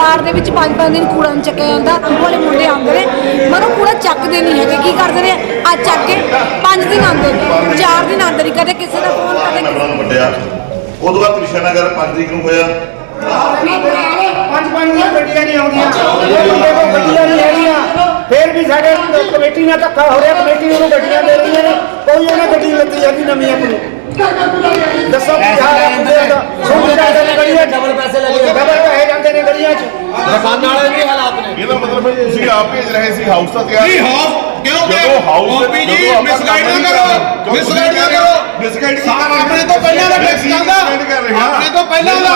Ward ਦੇ ਵਿੱਚ ਪੰਜ ਪੰਜ ਦਿਨ ਕੂੜਾ ਨਹੀਂ ਚੱਕਿਆ ਜਾਂਦਾ ਉਹ ਵਾਲੇ ਮੁੰਡੇ ਆਉਂਦੇ ਨੇ ਮਗਰ ਕੂੜਾ ਚੱਕਦੇ ਨਹੀਂ ਹੈਗੇ। ਕੀ ਕਰਦੇ ਨੇ? ਅੱਜ ਚੱਕ ਕੇ ਪੰਜ ਦਿਨ ਆਉਂਦੇ ਨੇ ਚਾਰ ਦਿਨ ਆਉਂਦੇ ਨੇ ਕਦੇ ਕਿਸੇ ਦਾ ਫੋਨ ਕਦੇ ਕਿਸੇ ਨੂੰ ਵੱਡਿਆ। ਉਦੋਂ ਬਾਅਦ ਕ੍ਰਿਸ਼ਨ ਨਗਰ 5 ਤਰੀਕ ਨੂੰ ਹੋਇਆ। ਪੰਜ ਪੰਜ ਦੀਆਂ ਗੱਡੀਆਂ ਨਹੀਂ ਆਉਂਦੀਆਂ ਇਹ ਮੁੰਡੇ ਕੋਲ ਗੱਡੀਆਂ ਨਹੀਂ ਹੈਗੀਆਂ ਫਿਰ ਵੀ ਸਾਡੇ ਕਮੇਟੀ ਨਾਲ ਧੱਕਾ ਹੋ ਰਿਹਾ ਕਮੇਟੀ ਉਹਨੂੰ ਗੱਡੀਆਂ ਦੇ ਰਹੀਆਂ ਨੇ ਕੋਈ ਉਹਨੇ ਗੱਡੀ ਲੱਤੀ ਜਾਂਦੀ ਨਵੀਂ ਆਪਣੀ। ਦੱਸੋ ਕੀ ਹਾਲ ਹੈ ਮੁੰਡੇ ਦਾ? ਸੁਣ ਜਾਂਦੇ ਨੇ ਗੱਡੀਆਂ ਡਬਲ ਪੈਸੇ ਲੱਗੇ ਡਬਲ ਪੈਸੇ ਜਾਂਦੇ ਨੇ ਗੱਡੀਆਂ 'ਚ। ਦੁਕਾਨ ਵਾਲੇ ਵੀ ਹਾਲਾਤ ਨੇ। ਇਹਦਾ ਮਤਲਬ ਹੈ ਤੁਸੀਂ ਆਪ ਭੇਜ ਰਹੇ ਸੀ ਹਾਊਸ ਤਾਂ ਤਿਆਰ ਨਹੀਂ ਹਾਊਸ ਕਿਉਂ ਕਿ ਜਦੋਂ ਹਾਊਸ ਗੋਪੀ ਜੀ ਮਿਸਗਾਈਡ ਨਾ ਕਰੋ। ਮਿਸਗਾਈਡ ਨਾ ਕਰੋ। ਮਿਸਗਾਈਡ ਸਾਹਿਬ ਆਪਣੇ ਤੋਂ ਪਹਿਲਾਂ ਦਾ ਟੈਕਸ ਜਾਂਦਾ ਆਪਣੇ ਤੋਂ ਪਹਿਲਾਂ ਦਾ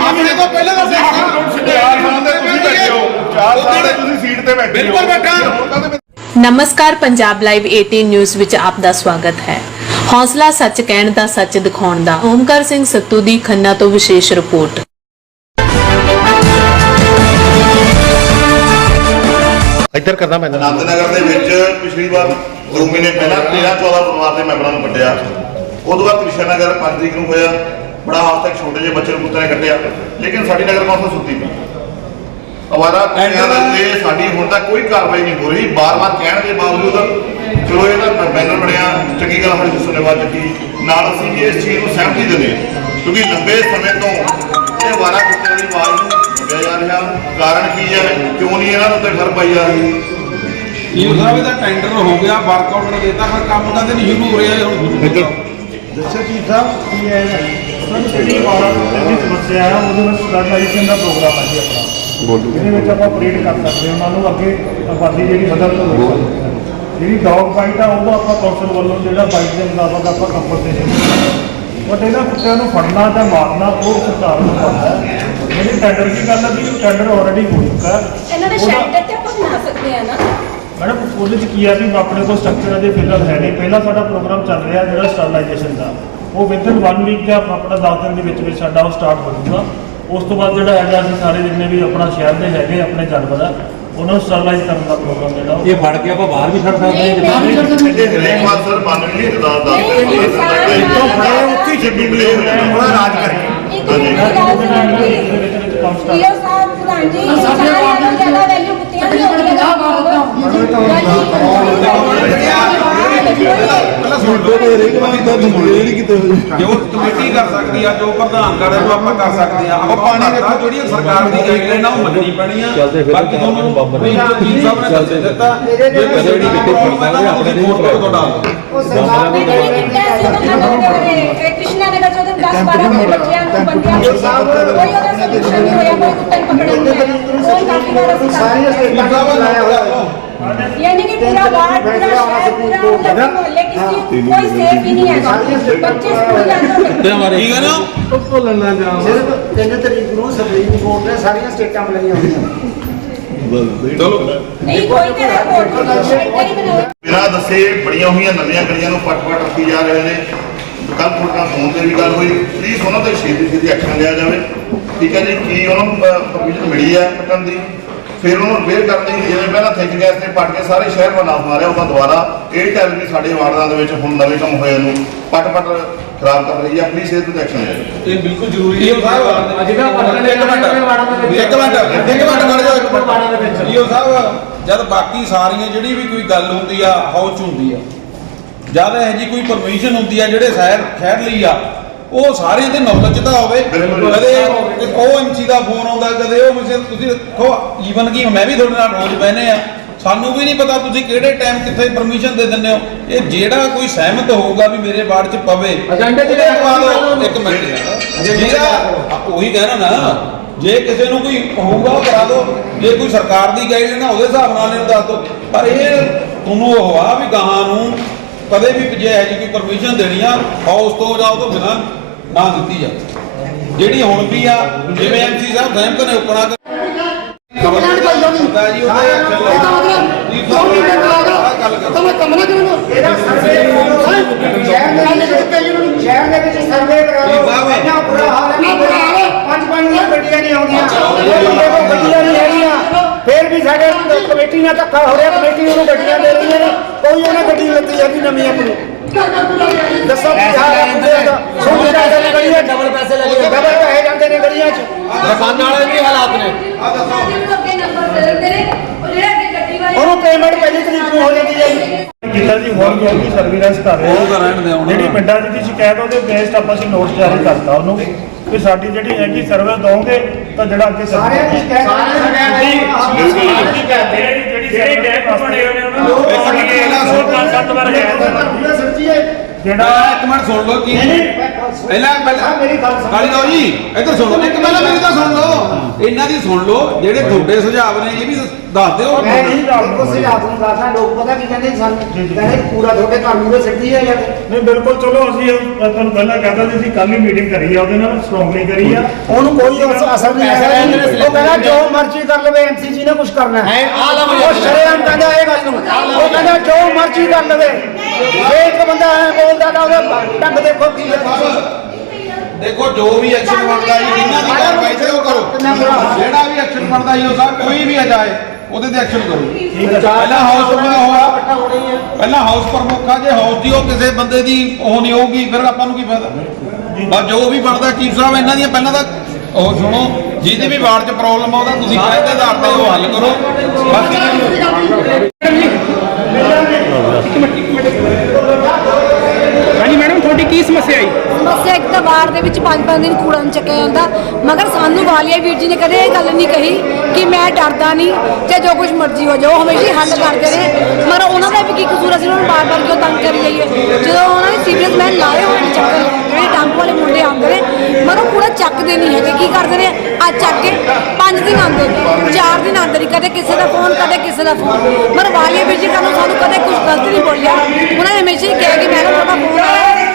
ਆਪਣੇ ਤੋਂ ਪਹਿਲਾਂ ਦਾ ਟੈਕਸ ਚਾਰ ਸਾਲ ਦੇ ਤੁਸੀਂ ਬੈਠੇ ਹੋ। ਚਾਰ ਸਾਲ ਦੇ ਤੁਸੀਂ ਸੀਟ ਤੇ ਬੈਠੇ ਹੋ। ਬਿਲਕੁਲ ਬੈਠਾ। ਨਮਸਕਾਰ ਪੰਜਾਬ ਲਾਈਵ 18 ਨਿਊਜ਼ ਵਿੱਚ ਆਪ ਦਾ ਸਵਾਗਤ ਹੈ। ਹੌਸਲਾ ਸੱਚ ਕਹਿਣ ਦਾ ਸੱਚ ਦਿਖਾਉਣ ਦਾ। ਓਮਕਾਰ ਸਿੰਘ ਸੱਤੂ ਦੀ ਖੰਨਾ ਤੋਂ ਵਿਸ਼ੇਸ਼ ਰਿਪੋਰਟ। ਇੱਧਰ ਕਰਨਾ ਪੈਂਦਾ ਆਨੰਦ ਨਗਰ ਦੇ ਵਿੱਚ ਪਿਛਲੀ ਵਾਰ 2 ਮਹੀਨੇ ਪਹਿਲਾਂ 13 14 ਪਰਿਵਾਰ ਦੇ ਮੈਂਬਰਾਂ ਨੂੰ ਵੱਡਿਆ ਉਦੋਂ ਬਾਅਦ ਕ੍ਰਿਸ਼ਨ ਨਗਰ 5 ਤਰੀਕ ਨੂੰ ਹੋਇਆ। ਬੜਾ ਹਾਦਸਾ ਇੱਕ ਛੋਟੇ ਜਿਹੇ ਬੱਚੇ ਨੂੰ ਪੁੱਤਰ ਕੱਟਿਆ। ਲੇਕਿਨ ਸਾਡੀ ਨਗਰ ਕੌਂਸਲ ਸੁੱਤੀ। ਪਈ ਅਵਾਰਾ ਕੁੱਤਿਆਂ ਦੇ ਸਾਡੀ ਹੁਣ ਤੱਕ ਕੋਈ ਕਾਰਵਾਈ ਨਹੀਂ ਹੋ ਰਹੀ। ਬਾਰ-ਬਾਰ ਕਹਿਣ ਦੇ ਬਾਵਜੂਦ ਚਲੋ ਇਹਦਾ ਬੈਨਰ ਬਣਿਆ ਚੰਗੀ ਗੱਲ ਸਾਡੀ ਸੁਣਨੇਵਾਦ ਚੱਕੀ ਨਾਲ ਅਸੀਂ ਵੀ ਇਸ ਚੀਜ਼ ਨੂੰ ਸਹਿਮਤੀ ਦਿੰਦੇ ਹਾਂ। ਕਿਉਂਕਿ ਲੰਬੇ ਸਮੇਂ ਤੋਂ ਇਹ ਅਵਾਰਾ ਕੁੱਤਿਆਂ ਦੀ ਆਵਾਜ਼ ਨੂੰ ਸੁਣਿਆ ਜਾ ਰਿਹਾ। ਕਾਰਨ ਕੀ ਹੈ? ਕਿਉਂ ਨਹੀਂ ਇਹਨਾਂ ਨੂੰ ਤੇ ਠਰ ਪਾਈ ਜਾ ਰਹੀ? ਇਹ ਸਾਹਿਬ ਇਹਦਾ ਟੈਂਡਰ ਹੋ ਗਿਆ ਵਰਕ ਆਰਡਰ ਦੇਤਾ ਪਰ ਕੰਮ ਤਾਂ ਤੇ ਨਹੀਂ ਸ਼ੁਰੂ ਹੋ ਰਿਹਾ ਹੁਣ ਦੱਸੋ ਜੀ ਸਾਹਿਬ ਕੀ ਹੈ ਸਰ ਜਿਹੜੀ ਵਾਰਾ ਦੀ ਸਮੱਸਿਆ ਹੈ ਉਹਦੇ ਵਿੱਚ ਸਟੈਂਡਰਡਾਈਜੇਸ਼ਨ ਦਾ ਪ੍ਰੋਗਰਾਮ ਹੈ ਜੀ ਆਪਣਾ। ਇਹਦੇ ਵਿੱਚ ਆਪਾਂ ਆਪਰੇਟ ਕਰ ਸਕਦੇ ਹਾਂ। ਉਹਨਾਂ ਨੂੰ ਅੱਗੇ ਆਬਾਦੀ ਜਿਹੜੀ ਬਦਲ ਤੋਂ ਰੋਕ ਸਕਦੇ ਹਾਂ। ਜਿਹੜੀ ਡੌਗ ਬਾਈਟ ਆ ਉਹਦਾ ਆਪਾਂ ਕੌਂਸਲ ਵੱਲੋਂ ਜਿਹੜਾ ਬਾਈਟ ਦੇ ਮੁਤਾਬਕ ਆਪਾਂ ਕੰਪਨਸੇਸ਼ਨ ਬਟ ਇਹਨਾਂ ਕੁੱਤਿਆਂ ਨੂੰ ਫੜਨਾ ਜਾਂ ਮਾਰਨਾ ਉਹ ਸਰਕਾਰ ਨੂੰ ਪਤਾ ਹੈ। ਜਿਹੜੀ ਟੈਂਡਰ ਦੀ ਗੱਲ ਹੈ ਵੀ ਟੈਂਡਰ ਆਲਰੇਡੀ ਹੋ ਚੁੱਕਾ ਹੈ। ਇਹਨਾਂ ਦੇ ਉਹਦਾ- ਸ਼ੈਲਟਰ ਤੇ ਆਪਾਂ ਬਣਾ ਸਕਦੇ ਆ ਨਾ। ਮੈਡਮ ਉਹਦੇ ਕੀ ਆ ਵੀ ਆਪਣੇ ਕੋਲ ਸਟਰਕਚਰ ਅਜੇ ਫਿਲਹਾਲ ਹੈ ਨਹੀਂ। ਪਹਿਲਾ ਸਾਡਾ ਪ੍ਰੋਗਰਾਮ ਚੱਲ ਰਿਹਾ ਜਿਹੜਾ ਸਟਰਲਾਈਜੇਸ਼ਨ ਦਾ। ਉਹ ਵਿਦਨ 1 ਵੀਕ ਜਾਂ ਆਪਣਾ 10 ਦਿਨ ਦੇ ਵਿੱਚ ਵਿੱਚ ਸਾਡਾ ਉਹ ਸਟਾਰਟ ਹੋ ਜਾਊਗਾ। ਉਸ ਤੋਂ ਬਾਅਦ ਜਿਹੜਾ ਹੈਗਾ ਅਸੀਂ ਸਾਰੇ ਜਿੰਨੇ ਵੀ ਆਪਣਾ ਸ਼ਹਿਰ ਦੇ ਹੈਗੇ ਆਪਣੇ ਜਾਨਵਰ ਆ ਉਹਨਾਂ ਨੂੰ ਸਟਰਲਾਈਜ਼ ਕਰਨ ਦਾ ਪ੍ਰੋਗਰਾਮ ਜਿਹੜਾ ਉਹ ਇਹ ਫੜ ਕੇ ਆਪਾਂ ਬਾਹਰ ਵੀ ਛੱਡ ਸਕਦੇ ਹਾਂ ਨਹੀਂ ਨਹੀਂ ਇਹ ਹਰੇਕ ਵਾਰ ਸਰ ਮੰਨ ਨਹੀਂ ਦਿੰਦਾ ਦਾ ਨਹੀਂ, ਸਾਰੇ ਤੋਂ ਸਾਰੇ ਉੱਥੇ ਹੀ ਛੱਡੀ ਮਿਲੇ ਹੋਏ ਨੇ ਬੜਾ ਰਾਜ ਕਰਕੇ ਇੱਕ ਮਿੰਟ ਦੀ ਗੱਲ ਸੁਣੋ ਇਹਦੇ ਵਿੱਚ ਵਿੱਚ ਕੰਮ start ਪੀਓ ਸਾਹਿਬ ਪ੍ਰਧਾਨ ਜੀ ਸਾਰੇ ਨਾਲੋਂ ਜ਼ਿਆਦਾ ਵੈਲਿਊ ਕੁੱਤਿਆਂ ਦੀ ਹੁੰਦੀ ਹੈ ਪਹਿਲਾਂ ਸੁਣ ਲਓ ਜੋ। ਕਮੇਟੀ ਕਰ ਸਕਦੀ ਆ? ਜੋ ਪ੍ਰਧਾਨ ਕਰੇ ਉਹ ਆਪਾਂ ਕਰ ਸਕਦੇ ਆ। ਆਪਾਂ ਪਾਣੀ ਦੇਖੋ ਜਿਹੜੀ ਸਰਕਾਰ ਦੀ ਗਾਈਡਲਾਈਨ ਆ ਉਹ ਮੰਨਣੀ ਪੈਣੀ ਆ। ਬਾਕੀ ਤੁਹਾਨੂੰ ਵੀ ਜੀ ਸਾਹਿਬ ਨੇ ਦੱਸ ਦਿੱਤਾ ਜੇ ਕਿਸੇ ਦੀ ਪ੍ਰੋਬਲਮ ਹੈ ਤਾਂ ਆਪਣੇ ਫੋਨ ਕਰੋ ਤੁਹਾਡਾ ਉਹ ਸਰਕਾਰ ਦੀ ਨਹੀਂ ਕੀਤਾ ਸੀ ਉਹਨਾਂ ਕ੍ਰਿਸ਼ਨਾ ਨਗਰ ਚੋਂ 10 12 ਬੱਚਿਆਂ ਨੂੰ ਬੰਦਿਆਂ ਨੂੰ ਕੋਈ ਉਹਦਾ ਸੋਲੂਸ਼ਨ ਨਹੀਂ ਹੋਇਆ ਕੋਈ ਕੁੱਤੇ ਨੂੰ ਪਕੜਨ ਨਹੀਂ ਆਇਆ ਉਹ ਕਾਫੀ ਵਾਰ ਅਸੀਂ ਸਾਰੀਆਂ ਸਟੇਟਾਂ ਨੂੰ ਲਾਇਆ ਹੋਇਆ ਯਾਨੀ ਕਿ ਪੂਰਾ ਵਾਰਡ ਪੂਰਾ ਸ਼ਹਿਰ ਪੂਰਾ ਕਿਸੇ ਕੋਈ ਸੇਫ ਹੀ ਨਹੀਂ ਹੈਗਾ। ਬੱਚੇ ਸਕੂਲ ਜਾਂਦੇ ਹੋਣੇ ਠੀਕ ਹੈ ਨਾ ਸਿਰਫ 3 ਤਰੀਕ ਨੂੰ ਸੁਪਰੀਮ ਕੋਰਟ ਨੇ ਸਾਰੀਆਂ ਸਟੇਟਾਂ ਬੁਲਾਈਆਂ ਹੋਈਆਂ। ਚਲੋ। ਨਹੀਂ ਕੋਈ ਤੇ ਰਿਪੋਰਟ ਨਹੀਂ। ਬਣਾਈ ਬਿਨਾਂ ਦੱਸੇ ਬਣੀਆਂ ਹੋਈਆਂ ਨਵੀਆਂ ਗਲੀਆਂ ਨੂੰ ਪਟ-ਪਟ ਰੱਖੀ ਜਾ ਰਹੇ ਨੇ। ਕੱਲ ਫੋਟਕਾਂ ਫੋਨ ਤੇ ਵੀ ਗੱਲ ਹੋਈ। ਪਲੀਜ਼ ਉਹਨਾਂ ਤੇ ਛੇਤੀ ਛੇਤੀ ਐਕਸ਼ਨ ਲਿਆ ਜਾਵੇ। ਠੀਕ ਹੈ ਜੀ ਕੀ ਉਹਨਾਂ ਨੂੰ ਪਰਮਿਸ਼ਨ ਮਿਲੀ ਹੈ ਪਟਣ ਦੀ? ਫਿਰ ਉਹਨੂੰ ਰਿਪੇਅਰ ਕਰਨ ਦੀ ਜਿਵੇਂ ਪਹਿਲਾਂ ਥਿੱਕ ਗੈਸ ਤੇ ਪੱਟ ਕੇ ਸਾਰੇ ਸ਼ਹਿਰ ਨੂੰ ਨਾਸ ਮਾਰਿਆ ਉਹਦਾ ਦੁਬਾਰਾ ਇਹ ਟੈਲ ਵੀ ਸਾਡੇ ਵਾਰਡਾਂ ਦੇ ਵਿੱਚ ਹੁਣ ਨਵੇਂ ਕੰਮ ਹੋਏ ਨੂੰ ਪਟ-ਪਟ ਖਰਾਬ ਕਰ ਰਹੀ ਹੈ ਪਲੀਜ਼ ਇਹ ਤੇ ਐਕਸ਼ਨ ਜਾਵੇ ਇਹ ਬਿਲਕੁਲ ਜ਼ਰੂਰੀ ਹੈ ਸਾਹਿਬ ਜਿਹੜਾ ਪੱਟਣ ਇੱਕ ਮਿੰਟ ਇੱਕ ਮਿੰਟ ਇੱਕ ਮਿੰਟ ਖੜ ਜਾਓ ਇੱਕ ਮਿੰਟ ਈਓ ਸਾਹਿਬ ਜਦ ਬਾਕੀ ਸਾਰੀਆਂ ਜਿਹੜੀ ਵੀ ਕੋਈ ਗੱਲ ਹੁੰਦੀ ਆ ਹਾਊਸ 'ਚ ਹੁੰਦੀ ਆ। ਜਦ ਇਹ ਜੀ ਕੋਈ ਪਰਮਿਸ਼ਨ ਹੁੰਦੀ ਆ ਜਿਹੜੇ ਸ਼ਹਿਰ ਸ਼ਹਿਰ ਲਈ ਆ ਉਹ ਸਾਰਿਆਂ ਦੇ ਨੌਲੇਜ ਤਾਂ ਹੋਵੇ। ਕਦੇ ਉਹ ਐਮਸੀ ਦਾ ਫੋਨ ਆਉਂਦਾ ਕਦੇ ਉਹ ਮਿਸੇ ਤੁਸੀਂ ਦੇਖੋ ਈਵਨ ਕੀ ਮੈਂ ਵੀ ਤੁਹਾਡੇ ਨਾਲ ਰੋਜ਼ ਬਹਿਨੇ ਆ ਸਾਨੂੰ ਵੀ ਨਹੀਂ ਪਤਾ ਤੁਸੀਂ ਕਿਹੜੇ ਟਾਈਮ ਕਿੱਥੇ ਪਰਮਿਸ਼ਨ ਦੇ ਦਿੰਦੇ ਹੋ ਇਹ ਜਿਹੜਾ ਕੋਈ ਸਹਿਮਤ ਹੋਊਗਾ ਵੀ ਮੇਰੇ ਵਾਰਡ 'ਚ ਪਵੇ ਏਜੰਡੇ ਕਰੋ। ਇੱਕ ਮਿੰਟ। ਜਿਹੜਾ ਆ, ਉਹੀ ਕਹਿਣਾ ਨਾ ਜੇ ਕਿਸੇ ਨੂੰ ਕੋਈ ਹੋਊਗਾ ਉਹ ਕਰਾ ਦਿਓ ਜੇ ਕੋਈ ਸਰਕਾਰ ਦੀ ਗਾਈਡ ਨਾ ਉਹਦੇ ਹਿਸਾਬ ਨਾਲ ਇਹਨੂੰ ਦੱਸ ਦਿਓ ਪਰ ਇਹ ਤੁਹਾਨੂੰ ਉਹ ਆ ਵੀ ਗਾਹਾਂ ਨੂੰ ਕਦੇ ਵੀ ਜੇ ਹੈ ਜੀ ਕੋਈ ਪਰਮਿਸ਼ਨ ਦੇਣੀ ਆ ਹਾਊਸ ਤੋਂ ਜਾਂ ਉਹ ਤੋਂ ਬਿਨਾਂ ਨਾ ਦਿੱਤੀ ਜਾ ਜਿਹੜੀ ਹੁਣ ਵੀ ਆ ਜਿਵੇਂ ਐਮਸੀ ਸਾਹਿਬ ਸਹਿਮਤ ਨੇ ਉਪਣਾ ਕੰਪਲੇਂਟ ਪਾਈ ਜਾਣੀ ਹੁੰਦਾ ਜੀ ਉਹਦੇ ਐਕਸ਼ਨ ਲਓ ਇਹਦਾ ਮਤਲਬ ਜੀ ਕਿਉਂ ਨਹੀਂ ਸਾਹਿਬ ਕਰਦਾ ਆਹ ਗੱਲ ਕਰ। ਤਾਂ ਮੈਂ ਕੰਮ ਨਾ ਕਰਾਂ ਇਹਦਾ ਸਰਵੇ ਸ਼ਹਿਰ ਦੇ ਵਿੱਚ ਕਈ ਨੂੰ ਸ਼ਹਿਰ ਦੇ ਵਿੱਚ ਸਰਵੇ ਕਰਾ ਜੀ ਲਓ ਸਾਹਿਬ। ਇੰਨਾ ਬੁਰਾ ਹਾਲ ਹੈ ਇੰਨਾ ਬੁਰਾ ਹਾਲ ਹੈ। ਪੰਜ ਪੰਜ ਦੀਆਂ ਗੱਡੀਆਂ ਨਹੀਂ ਆਉਂਦੀਆਂ। ਇਹ ਮੁੰਡੇ ਕੋਲ ਗੱਡੀਆਂ ਨਹੀਂ ਹੈਗੀਆਂ ਫਿਰ ਵੀ ਸਾਡੇ ਕਮੇਟੀ ਨਾਲ ਧੱਕਾ ਹੋ ਰਿਹਾ। ਕਮੇਟੀ ਉਹਨੂੰ ਗੱਡੀਆਂ ਦੇ ਰਹੀਆਂ ਨੇ। ਕੋਈ ਉਹਨੇ ਗੱਡੀ ਲੱਤੀ ਜਾਂਦੀ ਨਵੀਂ ਆਪਣੀ। ਦੱਸੋ ਕੀ ਹਾਲ ਹੈ ਮੁੰਡੇ ਦਾ? ਸੋਨੇ ਦਾ ਪੈਸੇ ਗੜੀਆਂ ਡਬਲ ਪੈਸੇ ਲੱਗੇ ਡਬਲ ਪੈਸੇ ਜਾਂਦੇ ਨੇ ਗੜੀਆਂ 'ਚ। ਦੁਕਾਨ ਵਾਲੇ ਵੀ ਹਾਲਾਤ ਨੇ। ਉਹਨੂੰ ਪੇਮੈਂਟ ਪਹਿਲੀ ਤਰੀਕ ਨੂੰ ਹੋ ਜਾਂਦੀ ਹੈ ਜੀ। ਕੀਤਾ ਜੀ ਹੋਰ ਵੀ ਉਹਦੀ ਸਰਵਿਸ ਕਰ ਰਹੇ ਉਹ ਤਾਂ ਰਹਿਣ ਦੇ ਹੁਣ। ਜਿਹੜੀ ਪਿੰਡਾਂ ਦੀ ਜੀ ਸ਼ਿਕਾਇਤ ਉਹਦੇ ਬੇਸਡ ਆਪਾਂ ਅਸੀਂ ਨੋਟਿਸ ਜਾਰੀ ਕਰਤਾ ਉਹਨੂੰ ਕਿ ਸਾਡੀ ਜਿਹੜੀ ਹੈਗੀ ਸਰਵਿਸ ਦੋਗੇ ਤਾਂ ਜਿਹੜਾ ਅੱਗੇ ਸਰਵਿਸ ਸਾਰਿਆਂ ਦੀ ਸ਼ਿਕਾਇਤ ਸਾਰਿਆਂ ਦੀ ਸ਼ਿਕਾਇਤ ਜਿਹੜੇ ਡੈਕ ਬਣੇ ਹੋਏ ਨੇ ਉਹਨਾਂ ਨੂੰ ਇੱਕ ਮਿੰਟ ਪਹਿਲਾਂ ਸੁਣ। ਪੰਜ ਸੱਤ ਵਾਰ ਜਿਹੜਾ ਪਹਿਲਾਂ ਇੱਕ ਮਿੰਟ ਸੁਣ ਲਓ ਕੀ ਪਹਿਲਾਂ ਪਹਿਲਾਂ ਮੇਰੀ ਗੱਲ ਸੁਣੋ। ਕਾਲੀ ਲਓ ਜੀ। ਇੱਧਰ ਸੁਣੋ ਇੱਕ ਪਹਿਲਾਂ ਮੇਰੀ ਤਾਂ ਸੁਣ ਲਓ। ਇਹਨਾਂ ਦੀ ਸੁਣ ਲਓ। ਜਿਹੜੇ ਤੁਹਾਡੇ ਸੁਝਾਅ ਨੇ ਇਹ ਵੀ ਦੱਸ ਦਿਓ। ਮੈਂ ਨਹੀਂ ਬਿਲਕੁਲ ਸਹੀ ਆਪ ਨੂੰ ਦੱਸਦਾ ਲੋਕ ਪਤਾ ਕੀ ਕਹਿੰਦੇ ਸਾਨੂੰ? ਕਹਿੰਦੇ ਪੂਰਾ ਤੁਹਾਡੇ ਘਰ ਨੂੰ ਸਿੱਧੀ ਹੈ ਯਾਰ। ਨਹੀਂ ਬਿਲਕੁਲ ਚਲੋ ਅਸੀਂ ਉਹ- ਮੈਂ ਤੁਹਾਨੂੰ ਪਹਿਲਾਂ ਕਹਿੰਦਾ ਸੀ ਅਸੀਂ ਕੱਲ ਹੀ ਮੀਟਿੰਗ ਕਰੀ ਆ ਉਹਦੇ ਨਾਲ ਸਟਰੋਂਗਲੀ ਕਰੀ ਆ। ਉਹਨੂੰ ਕੋਈ ਅਸ- ਅਸਰ ਨਹੀਂ ਹੈ ਉਹ ਕਹਿੰਦਾ ਜੋ ਮਰਜ਼ੀ ਕਰ ਲਵੇ ਐਮਸੀਜੀ ਨੇ ਕੁਝ ਕਰਨਾ ਹੈ। ਉਹ ਸ਼ਰੇਆਮ ਕਹਿੰਦਾ ਇਹ ਗੱਲ ਨੂੰ। ਉਹ ਕਹਿੰਦਾ ਜੋ ਮਰਜ਼ੀ ਕਰ ਲਵੇ। ਜੇ ਇੱਕ ਬੰਦਾ ਐ ਬੋਲਦਾ ਤਾਂ ਉਹਦੇ ਟੱਕ ਦੇਖੋ ਕੀ ਹੈ। ਦੇਖੋ ਜੋ ਵੀ ਐਕਸ਼ਨ ਬਣਦਾ ਜੀ ਜਿੰਨਾ ਦੀ ਕਾਰਵਾਈ ਤੇ ਉਹ ਕਰੋ। ਜਿਹੜਾ ਵੀ ਐਕਸ਼ਨ ਬਣਦਾ ਜੀ ਉਹ ਸਭ ਕੋਈ ਵੀ ਆ ਜਾਏ ਉਹਦੇ ਤੇ ਐਕਸ਼ਨ ਕਰੋ। ਪਹਿਲਾਂ ਹਾਊਸ ਪ੍ਰਮੁੱਖ ਹੋਇਆ। ਪਹਿਲਾਂ ਹਾਊਸ ਪ੍ਰਮੁੱਖ ਆ ਜੇ ਹਾਊਸ ਦੀ ਉਹ ਕਿਸੇ ਬੰਦੇ ਦੀ ਉਹ ਨਹੀਂ ਹੋਊਗੀ ਫਿਰ ਆਪਾਂ ਨੂੰ ਕੀ ਫਾਇਦਾ? ਬਸ ਜੋ ਵੀ ਬਣਦਾ ਚੀਫ ਸਾਹਿਬ ਇਹਨਾਂ ਦੀਆਂ ਪਹਿਲਾਂ ਤਾਂ ਉਹ ਸੁਣੋ ਜਿਹਦੀ ਵੀ ਵਾਰਡ 'ਚ ਪ੍ਰੋਬਲਮ ਆਉਂਦਾ ਤੁਸੀਂ ਕਹਿੰਦੇ ਆਧਾਰ ਤੇ ਉਹ ਹੱਲ ਕਰੋ। ਬਾਕੀ ਤੁਹਾਡੀ ਕੀ ਸਮੱਸਿਆ ਆਈ ਸਮੱਸਿਆ ਇੱਕ ਤਾਂ ਵਾਰ ਦੇ ਵਿੱਚ ਪੰਜ ਪੰਜ ਦਿਨ ਕੂੜਾ ਨਹੀਂ ਚੱਕਿਆ ਜਾਂਦਾ। ਮਗਰ ਸਾਨੂੰ ਵਾਲੀਆ ਵੀਰ ਜੀ ਨੇ ਕਦੇ ਇਹ ਗੱਲ ਨਹੀਂ ਕਹੀ ਕਿ ਮੈਂ ਡਰਦਾ ਨਹੀਂ ਤੇ ਜੋ ਕੁਝ ਮਰਜ਼ੀ ਹੋ ਜਾਓ ਹਮੇਸ਼ਾ ਹੀ ਹੱਲ ਕਰਦੇ ਨੇ ਮਗਰ ਉਹਨਾਂ ਦਾ ਵੀ ਕੀ ਕਸੂਰ ਅਸੀਂ ਉਹਨਾਂ ਨੂੰ ਬਾਰ-ਬਾਰ ਕਿਉਂ ਤੰਗ ਕਰੀ ਜਾਈਏ? ਜਦੋਂ ਉਹਨਾਂ ਨੇ ਸੀਰੀਅਸ ਮੈਨ ਲਾਏ ਹੋਏ ਨੇ ਚੱਕਰ ਜਿਹੜੇ ਡੰਪ ਵਾਲੇ ਮੁੰਡੇ ਆਉਂਦੇ ਨੇ, ਮਗਰ ਉਹ ਕੂੜਾ ਚੱਕਦੇ ਨਹੀਂ ਹੈਗੇ। ਕੀ ਕਰਦੇ ਨੇ? ਅੱਜ ਚੱਕ ਕੇ ਪੰਜ ਦਿਨ ਆਉਂਦੇ ਨੇ ਚਾਰ ਦਿਨ ਆਉਂਦੇ ਨੇ, ਕਦੇ ਕਿਸੇ ਦਾ ਫੋਨ, ਕਦੇ ਕਿਸੇ ਦਾ ਫੋਨ। ਮਗਰ ਵਾਲੀਆ ਵੀਰ ਜੀ ਸਾਨੂੰ ਸਾਨੂੰ ਕਦੇ ਕੁਝ ਗਲਤ ਨਹੀਂ ਬੋਲਿਆ। ਉਹਨਾਂ ਨੇ ਹਮੇਸ਼ਾ ਹੀ ਕਿਹਾ ਕਿ ਮੈਡਮ ਤੁਹਾਡਾ ਫੋਨ ਆਇਆ।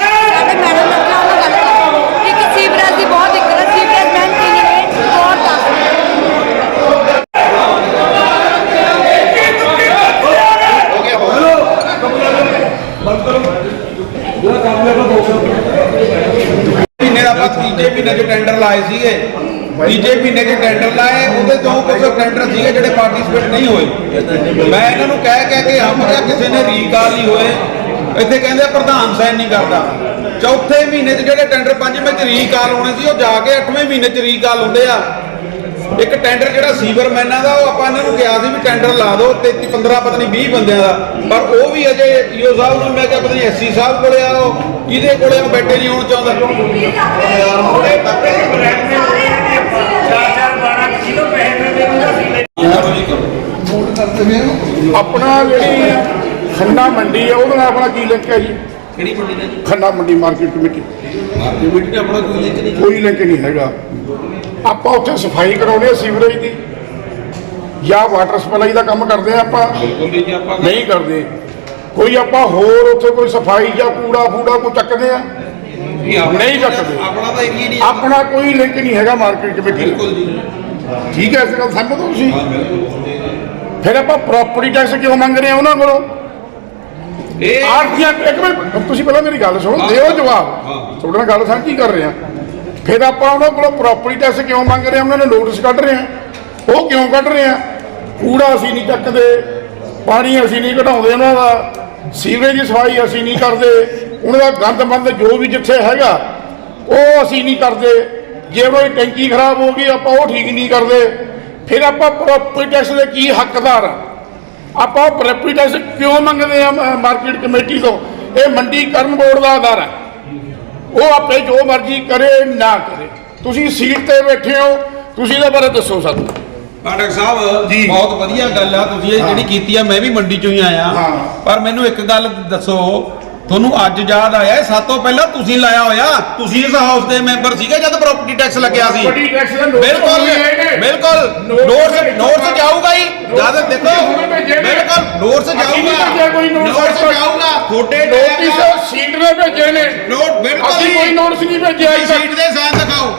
ਸਾਡੇ ਮੈਡਮ ਨੇ ਕਿਹਾ ਗੱਲ ਕਰੋ ਇੱਕ ਸੀਵਰੇਜ ਦੀ ਬਹੁਤ ਦਿੱਕਤ ਹੈ। ਸੀਵਰੇਜ ਮੈਨ ਕੀ ਨੇ? ਬਹੁਤ ਮਹੀਨੇ ਦਾ ਆਪਾਂ ਤੀਜੇ ਮਹੀਨੇ 'ਚ ਟੈਂਡਰ ਲਾਏ ਸੀਗੇ। ਤੀਜੇ ਮਹੀਨੇ 'ਚ ਟੈਂਡਰ ਲਾਏ, ਉਹਦੇ ਤੋਂ ਕੁਝ ਟੈਂਡਰ ਸੀਗੇ ਜਿਹੜੇ ਪਾਰਟਿਸਿਪੇਟ ਨਹੀਂ ਹੋਏ। ਮੈਂ ਇਹਨਾਂ ਨੂੰ ਕਹਿ ਕਹਿ ਕੇ ਹਮਰਿਆ ਕਿਸੇ ਨੇ ਰੀਕਾਲ ਨਹੀਂ ਹੋਏ। ਇੱਥੇ ਕਹਿੰਦੇ ਪ੍ਰਧਾਨ ਸਾਈਨ ਨਹੀਂ ਕਰਦਾ। ਚੌਥੇ ਮਹੀਨੇ 'ਚ ਜਿਹੜੇ ਟੈਂਡਰ ਪੰਜਵੇਂ 'ਚ ਰੀਕਾਲ ਹੋਣੇ ਸੀ, ਉਹ ਜਾ ਕੇ 8ਵੇਂ ਮਹੀਨੇ 'ਚ ਰੀਕਾਲ ਹੁੰਦੇ ਆ। ਇੱਕ ਟੈਂਡਰ ਜਿਹੜਾ ਸੀਵਰਮੈਨਾਂ ਦਾ, ਉਹ ਆਪਾਂ ਇਹਨਾਂ ਨੂੰ ਕਿਹਾ ਸੀ ਵੀ ਟੈਂਡਰ ਲਾ ਦਿਓ 33 15 ਪਤਾ 20 ਬੰਦਿਆਂ ਦਾ। ਪਰ ਉਹ ਵੀ ਅਜੇ ਈਓ ਸਾਹਿਬ ਨੂੰ, ਮੈਂ ਕਿਹਾ ਪਤਾ ਐਸਸੀ ਸਾਹਿਬ ਕੋਲੇ ਆ, ਉਹ ਇਹਦੇ ਕੋਲੇ ਉਹ ਬੈਠੇ ਨਹੀਂ ਹੋਣ ਚਾਹੁੰਦਾ। ਆਪਣਾ ਜਿਹੜੀ ਖੰਨਾ ਮੰਡੀ ਹੈ ਉਹਦੇ ਨਾਲ ਆਪਣਾ ਕੀ ਲਿੰਕ ਹੈ ਜੀ? ਕਿਹੜੀ ਮੰਡੀ ਖੰਨਾ ਮੰਡੀ ਮਾਰਕੀਟ ਕਮੇਟੀ। ਕਮੇਟੀ ਦਾ ਆਪਣਾ ਕੋਈ ਲਿੰਕ ਨਹੀਂ ਕੋਈ ਲਿੰਕ ਨਹੀਂ ਹੈਗਾ। ਆਪਾਂ ਉੱਥੇ ਸਫ਼ਾਈ ਕਰਾਉਂਦੇ ਆ ਸੀਵਰੇਜ ਦੀ। ਜਾਂ ਵਾਟਰ ਸਪਲਾਈ ਦਾ ਕੰਮ ਕਰਦੇ ਆ ਆਪਾਂ। ਬਿਲਕੁਲ ਨਹੀਂ ਜੀ ਆਪਾਂ ਨਹੀਂ ਕਰਦੇ। ਕੋਈ ਆਪਾਂ ਹੋਰ ਉੱਥੇ ਕੋਈ ਸਫ਼ਾਈ ਜਾਂ ਕੂੜਾ ਫੂੜਾ ਕੋਈ ਚੱਕਦੇ ਆ ਨਹੀਂ ਚੱਕਦੇ। ਆਪਣਾ ਤਾਂ ਏਰੀਆ ਨਹੀਂ ਆਪਣਾ ਕੋਈ ਲਿੰਕ ਨਹੀਂ ਹੈਗਾ ਮਾਰਕੀਟ ਕਮੇਟੀ ਬਿਲਕੁਲ ਜੀ। ਠੀਕ ਹੈ ਇਸ ਗੱਲ ਸਮਝਦੇ ਹੋ ਤੁਸੀਂ? ਫਿਰ ਆਪਾਂ ਪ੍ਰਾਪਰਟੀ ਟੈਕਸ ਕਿਉਂ ਮੰਗ ਰਹੇ ਆ ਉਹਨਾਂ ਕੋਲੋਂ? ਇਹ ਇੱਕ ਮਿੰਟ ਤੁਸੀਂ ਪਹਿਲਾਂ ਮੇਰੀ ਗੱਲ ਸੁਣੋ ਦਿਓ ਜਵਾਬ। ਤੁਹਾਡੇ ਨਾਲ ਗੱਲ ਸਾਂਝੀ ਕਰ ਰਹੇ ਆ? ਫਿਰ ਆਪਾਂ ਉਹਨਾਂ ਕੋਲੋਂ ਪ੍ਰਾਪਰਟੀ ਟੈਕਸ ਕਿਉਂ ਮੰਗ ਰਹੇ ਆ? ਉਹਨਾਂ ਨੇ ਨੋਟਿਸ ਕੱਢ ਰਹੇ ਆ। ਉਹ ਕਿਉਂ ਕੱਢ ਰਹੇ ਆ? ਕੂੜਾ ਅਸੀਂ ਨਹੀਂ ਚੱਕਦੇ ਪਾਣੀ ਅਸੀਂ ਨਹੀਂ ਘਟਾਉਂਦੇ ਉਹਨਾਂ ਦਾ ਸੀਵਰੇਜ ਦੀ ਸਫ਼ਾਈ ਅਸੀਂ ਨਹੀਂ ਕਰਦੇ ਉਹਨਾਂ ਦਾ ਗੰਦ ਮੰਦ ਜੋ ਵੀ ਜਿੱਥੇ ਹੈਗਾ ਉਹ ਅਸੀਂ ਨਹੀਂ ਕਰਦੇ। ਜੇ ਕੋਈ ਟੈਂਕੀ ਖਰਾਬ ਹੋ ਗਈ ਆਪਾਂ ਉਹ ਠੀਕ ਨਹੀਂ ਕਰਦੇ। ਫਿਰ ਆਪਾਂ ਪ੍ਰਾਪਰਟੀ ਟੈਕਸ ਦੇ ਕੀ ਹੱਕਦਾਰ ਆ? ਆਪਾਂ ਪ੍ਰਾਪਰਟੀ ਟੈਕਸ ਕਿਉਂ ਮੰਗਦੇ ਆ ਮਾਰਕੀਟ ਕਮੇਟੀ ਤੋਂ? ਇਹ ਮੰਡੀਕਰਨ ਬੋਰਡ ਦਾ ਆਧਾਰ ਹੈ। ਉਹ ਆਪੇ ਜੋ ਮਰਜ਼ੀ ਕਰੇ ਨਾ ਕਰੇ। ਤੁਸੀਂ ਸੀਟ ਤੇ ਬੈਠੇ ਹੋ ਤੁਸੀਂ ਇਹਦੇ ਬਾਰੇ ਦੱਸੋ ਸਾਨੂੰ। ਪਾਠਕ ਸਾਹਿਬ। ਬਹੁਤ ਵਧੀਆ ਗੱਲ ਆ ਤੁਸੀਂ ਇਹ ਜਿਹੜੀ ਕੀਤੀ ਆ ਮੈਂ ਵੀ ਮੰਡੀ ਚੋਂ ਹੀ ਆਇਆ। ਪਰ ਮੈਨੂੰ ਇੱਕ ਗੱਲ ਦੱਸੋ ਤੁਹਾਨੂੰ ਅੱਜ ਯਾਦ ਆਇਆ ਸਾਤੋਂ ਪਹਿਲਾਂ ਤੁਸੀਂ ਲਾਇਆ ਹੋਇਆ ਤੁਸੀਂ ਇਸ ਹਾਊਸ ਦੇ ਮੈਂਬਰ ਸੀਗੇ ਜਦ ਪ੍ਰਾਪਰਟੀ ਟੈਕਸ ਲੱਗਿਆ ਸੀ ਪ੍ਰਾਪਰਟੀ ਟੈਕਸ ਦਾ notice ਬਿਲਕੁਲ। ਬਿਲਕੁਲ ਨੋਟਸ ਨੋਟਸ ਜਾਊਗਾ ਹੀ ਜਦ ਦੇਖੋ ਨੇ। ਬਿਲਕੁਲ ਨੋਟਸ ਜਾਊਗਾ ਭੇਜਿਆ ਨੋਟਸ। ਜਾਊਗਾ ਤੁਹਾਡੇ ਨੋਟਿਸ ਸੀਟ ਨੇ ਭੇਜੇ ਨੇ ਨੋਟ ਬਿਲਕੁਲ ਅਸੀਂ। ਕੋਈ ਨੋਟਿਸ ਨਹੀਂ ਭੇਜਿਆ। ਸੀਟ ਦੇ ਸਾਈਨ ਦਿਖਾਓ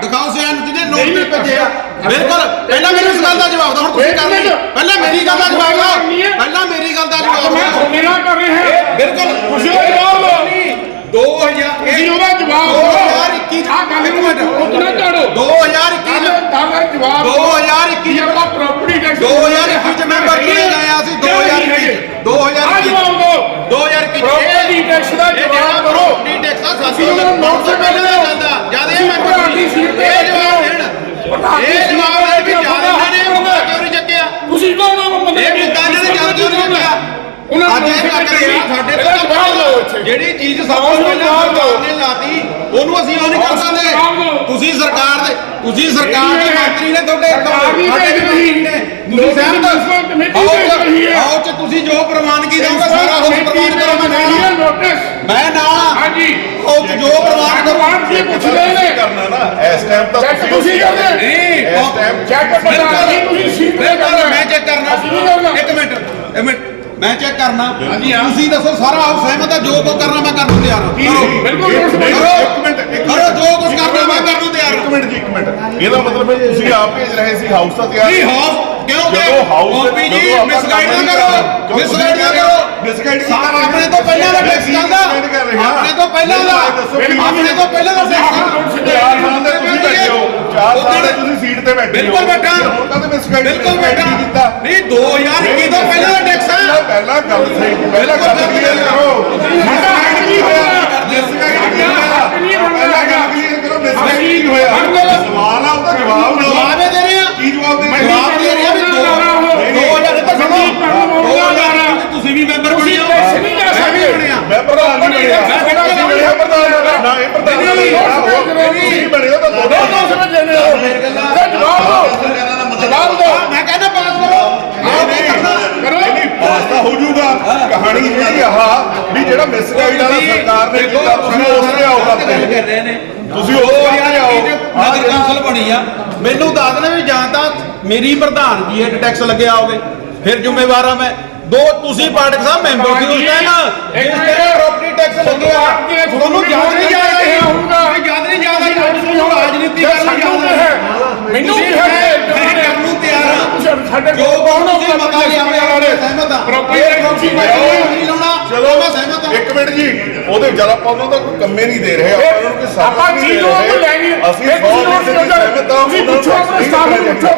ਦਿਖਾਓ ਸਿਆਣ ਜਿਹਨੇ ਨੋਟ ਨਹੀਂ, ਨਹੀਂ ਭੇਜੇ ਆ ਅੱਛਾ। ਬਿਲਕੁਲ ਪਹਿਲਾਂ ਮੈਨੂੰ ਇਸ ਗੱਲ ਦਾ ਜਵਾਬ ਦਿਓ ਹੁਣ ਤੁਸੀਂ ਕਰ ਲਈ। ਪਹਿਲਾਂ ਮੇਰੀ ਗੱਲ ਦਾ ਜਵਾਬ। ਦਿਓ ਪਹਿਲਾਂ ਮੇਰੀ ਗੱਲ ਦਾ ਜਵਾਬ ਮੈਂ ਦਿਓ ਤੁਹਾਡੇ ਨਾਲ ਕਰ ਰਹੇ ਹਾਂ ਬਿਲਕੁਲ ਤੁਸੀਂ ਉਹਦਾ ਜਵਾਬ ਦਿਓ 2000 ਤੁਸੀਂ ਉਹਦਾ ਜਵਾਬ ਦਿਓ 2021 ਨੂੰ ਉਤਨਾ ਝਾੜੋ 2021 ਚ ਤਾਂ ਦਾ ਜਵਾਬ 2021 ਕੀ ਆਪਾਂ ਪ੍ਰਾਪਰਟੀ ਟੈਕਸ 2021 ਚ ਮੈਂ ਵਰਤੀ ਗਿਆ? ਸੀ 2021 ਆ 2021 ਜਵਾਬ ਦਿਓ। 2021 ਪ੍ਰਾਪਰਟੀ ਟੈਕਸ ਦਾ ਜਵਾਬ ਕਰੋ। ਪ੍ਰਾਪਰਟੀ ਟੈਕਸ ਦਾ ਅਸੀਂ ਉਹਨਾਂ ਨੂੰ ਨੋਟ ਸੇ ਪਹਿਲਾਂ ਪਹਿਲਾਂ ਜਾਂਦਾ। ਜਦ ਇਹ ਤੁਸੀਂ ਮੈਂ ਪ੍ਰਧਾਨ ਦੀ ਸੀਟ ਤੇ ਜਵਾਬ ਦੇਣ। ਦੀ ਇਹ ਜਵਾਬ ਦੇ ਤੇ ਵੀ ਜ਼ਿਆਦਾ ਨੇ ਕਿਉਂ ਨਹੀਂ ਚੱਕਿਆ? ਤੁਸੀਂ ਕੌਣ ਹੋ ਬੰਦੇ ਇਹ ਮੁੱਦਾ ਇਹਨਾਂ ਨੇ ਜਦ ਕਿਉਂ ਨਹੀਂ ਚੱਕਿਆ? ਉਹਨਾਂ ਅੱਜ ਇਹ ਤੱਕ ਅਸੀਂ ਸਾਡੇ ਇਹਦਾ ਜਵਾਬ ਦਿਓ ਇੱਥੇ। ਜਿਹੜੀ ਚੀਜ਼ ਸਭ ਤੋਂ ਪਹਿਲਾਂ ਸਰਕਾਰ ਨੇ ਲਾਤੀ ਉਹਨੂੰ ਅਸੀਂ ਉਹ ਨਹੀਂ ਕਰ ਸਕਦੇ। ਤੁਸੀਂ ਸਰਕਾਰ ਦੇ ਤੁਸੀਂ ਸਰਕਾਰ ਦੇ ਮੰਤਰੀ ਨੇ ਤੁਹਾਡੇ ਸਾਡੇ ਵੀ ਮੰਤਰੀ ਨੇ। ਤੁਸੀਂ ਸਹਿਮਤ committee ਆਓ ਭੇਜ ਰਹੀ ਹੈ। ਆਓ ਚ ਤੁਸੀਂ ਜੋ ਪ੍ਰਵਾਨਗੀ ਦੋਗੇ ਸਾਰਾ ਕੁਝ ਪ੍ਰਵਾਨ ਕਰੋ ਮੈਂ ਨਾਲ ਹਾਂ। ਨੋਟਿਸ ਮੈਂ ਨਾਲ ਹਾਂ। ਹਾਂਜੀ। ਚ ਜੋ ਪ੍ਰਵਾਨ ਕਰੋ। ਆਪ ਜੀ ਪੁੱਛਦੇ ਨੇ। ਕਰਨਾ ਨਾ। ਇਸ ਟਾਈਮ ਤਾਂ ਚੈੱਕ ਤੁਸੀਂ ਕਰਦੇ। ਨਹੀਂ ਇਸ ਟਾਈਮ ਚੈੱਕ ਪ੍ਰਧਾਨ ਜੀ ਤੁਸੀਂ ਸੀਟ ਤੇ ਕਰਨਾ। ਮੈਂ ਚੈੱਕ ਨਹੀਂ ਕਰਨਾ। ਇੱਕ ਮਿੰਟ ਇੱਕ ਮਿੰਟ। ਮੈਂ ਚੈੱਕ ਕਰਨਾ। ਤੁਸੀਂ ਦੱਸੋ ਸਾਰਾ ਆਪ ਸਹਿਮਤ ਆ ਜੋ ਕੁਝ ਕਰਨਾ ਮੈਂ ਕਰਨ ਨੂੰ ਤਿਆਰ ਹਾਂ। ਕਰੋ। ਬਿਲਕੁਲ ਇੱਕ ਮਿੰਟ ਇੱਕ ਕਰੋ ਜੋ ਕੁਝ ਕਰਨਾ ਮੈਂ ਕਰਨ ਨੂੰ ਤਿਆਰ ਇੱਕ ਹਾਂ ਮਿੰਟ ਜੀ ਇੱਕ ਮਿੰਟ। ਇਹਦਾ ਮਤਲਬ ਹੈ ਤੁਸੀਂ ਆਪ ਭੇਜ ਰਹੇ ਸੀ ਹਾਊਸ ਦਾ ਤਿਆਰ ਨਹੀਂ ਹਾਊਸ ਕਿਉਂਕਿ ਜਦੋਂ ਹਾਊਸ ਗੋਪੀ ਜੀ ਜਦੋਂ ਮਿਸਗਾਈਡ ਨਾ ਕਰੋ। ਕਿਉਂ ਮਿਸਗਾਈਡ ਨਾ ਕਰੋ। ਹੋ? misguide ਨਹੀਂ ਸਾ- ਕਰ ਰਹੇ। ਆਪਣੇ ਤੋਂ ਪਹਿਲਾਂ ਦਾ ਟੈਕਸ ਹਾਂ। ਆਪਣੇ ਤੋਂ ਪਹਿਲਾਂ ਦਾ ਆਪਣੇ ਤੋਂ ਪਹਿਲਾਂ ਦਾ ਟੈਕਸ 4 ਸਾਲ ਤੁਸੀਂ ਸੀਟ ਤੇ ਬੈਠੇ ਬਿਲਕੁਲ ਬੈਠਾ। ਉਹਨਾਂ ਦੇ ਮਿਸਗਾਈਡ ਬਿਲਕੁਲ ਬੈਠਾ। ਨਹੀਂ 2021 ਤੋਂ ਪਹਿਲਾਂ ਟੈਕਸ ਪਹਿਲਾਂ ਗੱਲ ਸਹੀ ਪਹਿਲਾਂ ਗੱਲ ਕਲੀਅਰ ਕਰੋ। ਮਿਸਗਾਈਡ ਕੀ ਹੋਇਆ? ਮਿਸਗਾਈਡ ਕੀ ਹੋਇਆ? ਪਹਿਲਾਂ ਗੱਲ ਕਲੀਅਰ ਕਰੋ ਮਿਸਗਾਈਡ ਕੀ ਹੋਇਆ? ਸਵਾਲ ਆ ਉਹਦਾ ਜਵਾਬ ਨਾ ਜਵਾਬ ਦੇ ਰਹੇ ਆ। ਕੀ ਜਵਾਬ ਦੇ ਰਹੇ ਆ ਜਵਾਬ ਦੇ ਰਹੇ ਆ ਵੀ 2000 ਰੁਪਏ ਸੁਣੋ 2000 ਮੈਂ ਪ੍ਰਧਾਨ ਨਹੀਂ ਬਣਿਆ। ਮੈਂ ਕਿਹੜਾ ਨਹੀਂ ਬਣਿਆ? ਪ੍ਰਧਾਨ ਨਾ ਇਹ ਪ੍ਰਧਾਨ ਨਹੀਂ, ਨਹੀਂ, ਤੁਸੀਂ ਬਣੇ ਹੋ ਤਾਂ ਦੋ ਦੋ ਸਮਝ ਲੈਣੇ ਹੋ। ਤੇ ਜਵਾਬ ਦਿਓ। ਜਵਾਬ ਦਿਓ। ਮੈਂ ਕਹਿੰਦਾ ਪਾਸ ਕਰੋ। ਨਹੀਂ ਪਾਸਤਾ ਹੋ ਜਾਊਗਾ। ਕਹਾਣੀ ਜਿਹੜੀ ਆਹ ਵੀ ਜਿਹੜਾ ਮਿਸਗਾਈਡ ਵਾਲਾ ਸਰਕਾਰ ਨੇ ਕੀਤਾ ਤੁਸੀਂ ਉਸ ਤੇ ਆਓ ਗੱਲ ਕਰ ਰਹੇ ਨੇ। ਤੁਸੀਂ ਉਸ ਤੇ ਆਓ। ਨਗਰ ਕੌਂਸਲ ਬਣੀ ਆ ਮੈਨੂੰ ਦੱਸ ਦੇਣਾ ਵੀ ਜਾਂ ਤਾਂ ਮੇਰੀ ਪ੍ਰਧਾਨਗੀ ਹੇਠ ਟੈਕਸ ਲੱਗਿਆ ਹੋਵੇ। ਫਿਰ ਜ਼ਿੰਮੇਵਾਰ ਆ ਮੈਂ। ਦੋ ਤੁਸੀਂ ਪਾਰਟਕ ਸਾਹਿਬ ਮੈਂਬਰ ਸੀ ਉਸ ਟਾਈਮ ਇਸ ਤੇ ਪ੍ਰਾਪਰਟੀ ਟੈਕਸ ਲੱਗਿਆ ਤੁਹਾਨੂੰ ਯਾਦ ਨਹੀਂ ਜਾ ਰਿਹਾ ਹੋਊਗਾ ਯਾਦ ਨਹੀਂ ਜਾ ਰਿਹਾ ਤੁਸੀਂ ਹੁਣ ਰਾਜਨੀਤੀ ਕਰਨ ਯਾਦ ਹੈ। ਮੈਨੂੰ ਤੁਸੀਂ ਕਿਹਾ ਮੈਂ ਕਰਨ ਨੂੰ ਤਿਆਰ ਹਾਂ ਸਾਡੇ ਜੋ ਕੌਣ ਤੁਸੀਂ ਮਤਾ ਲਿਆ ਹੋਇਆ ਸਹਿਮਤ ਆ। ਤੁਸੀਂ ਮੈਂ ਨਹੀਂ ਲਾਉਣਾ। ਚਲੋ। ਮੈਂ ਸਹਿਮਤ ਹਾਂ ਇੱਕ ਮਿੰਟ ਜੀ ਉਹਦੇ ਜਰਾ ਆਪਾਂ ਉਹਨਾਂ ਦਾ ਕੋਈ ਕੰਮੇ ਨਹੀਂ ਦੇ ਰਹੇ ਆਪਾਂ ਉਹਨਾਂ ਨੂੰ ਕੋਈ ਸਮਝ ਆਪਾਂ ਨਹੀਂ ਜੀ ਦੇ ਰਹੇ। ਲੈਣੀ ਅਸੀਂ ਇੱਕ ਫੀਸਦੀ ਸਹਿਮਤ ਹਾਂ ਤੁਸੀਂ ਪੁੱਛੋ ਆਪਣੇ ਸਟਾਫ ਨੂੰ ਪੁੱਛੋ।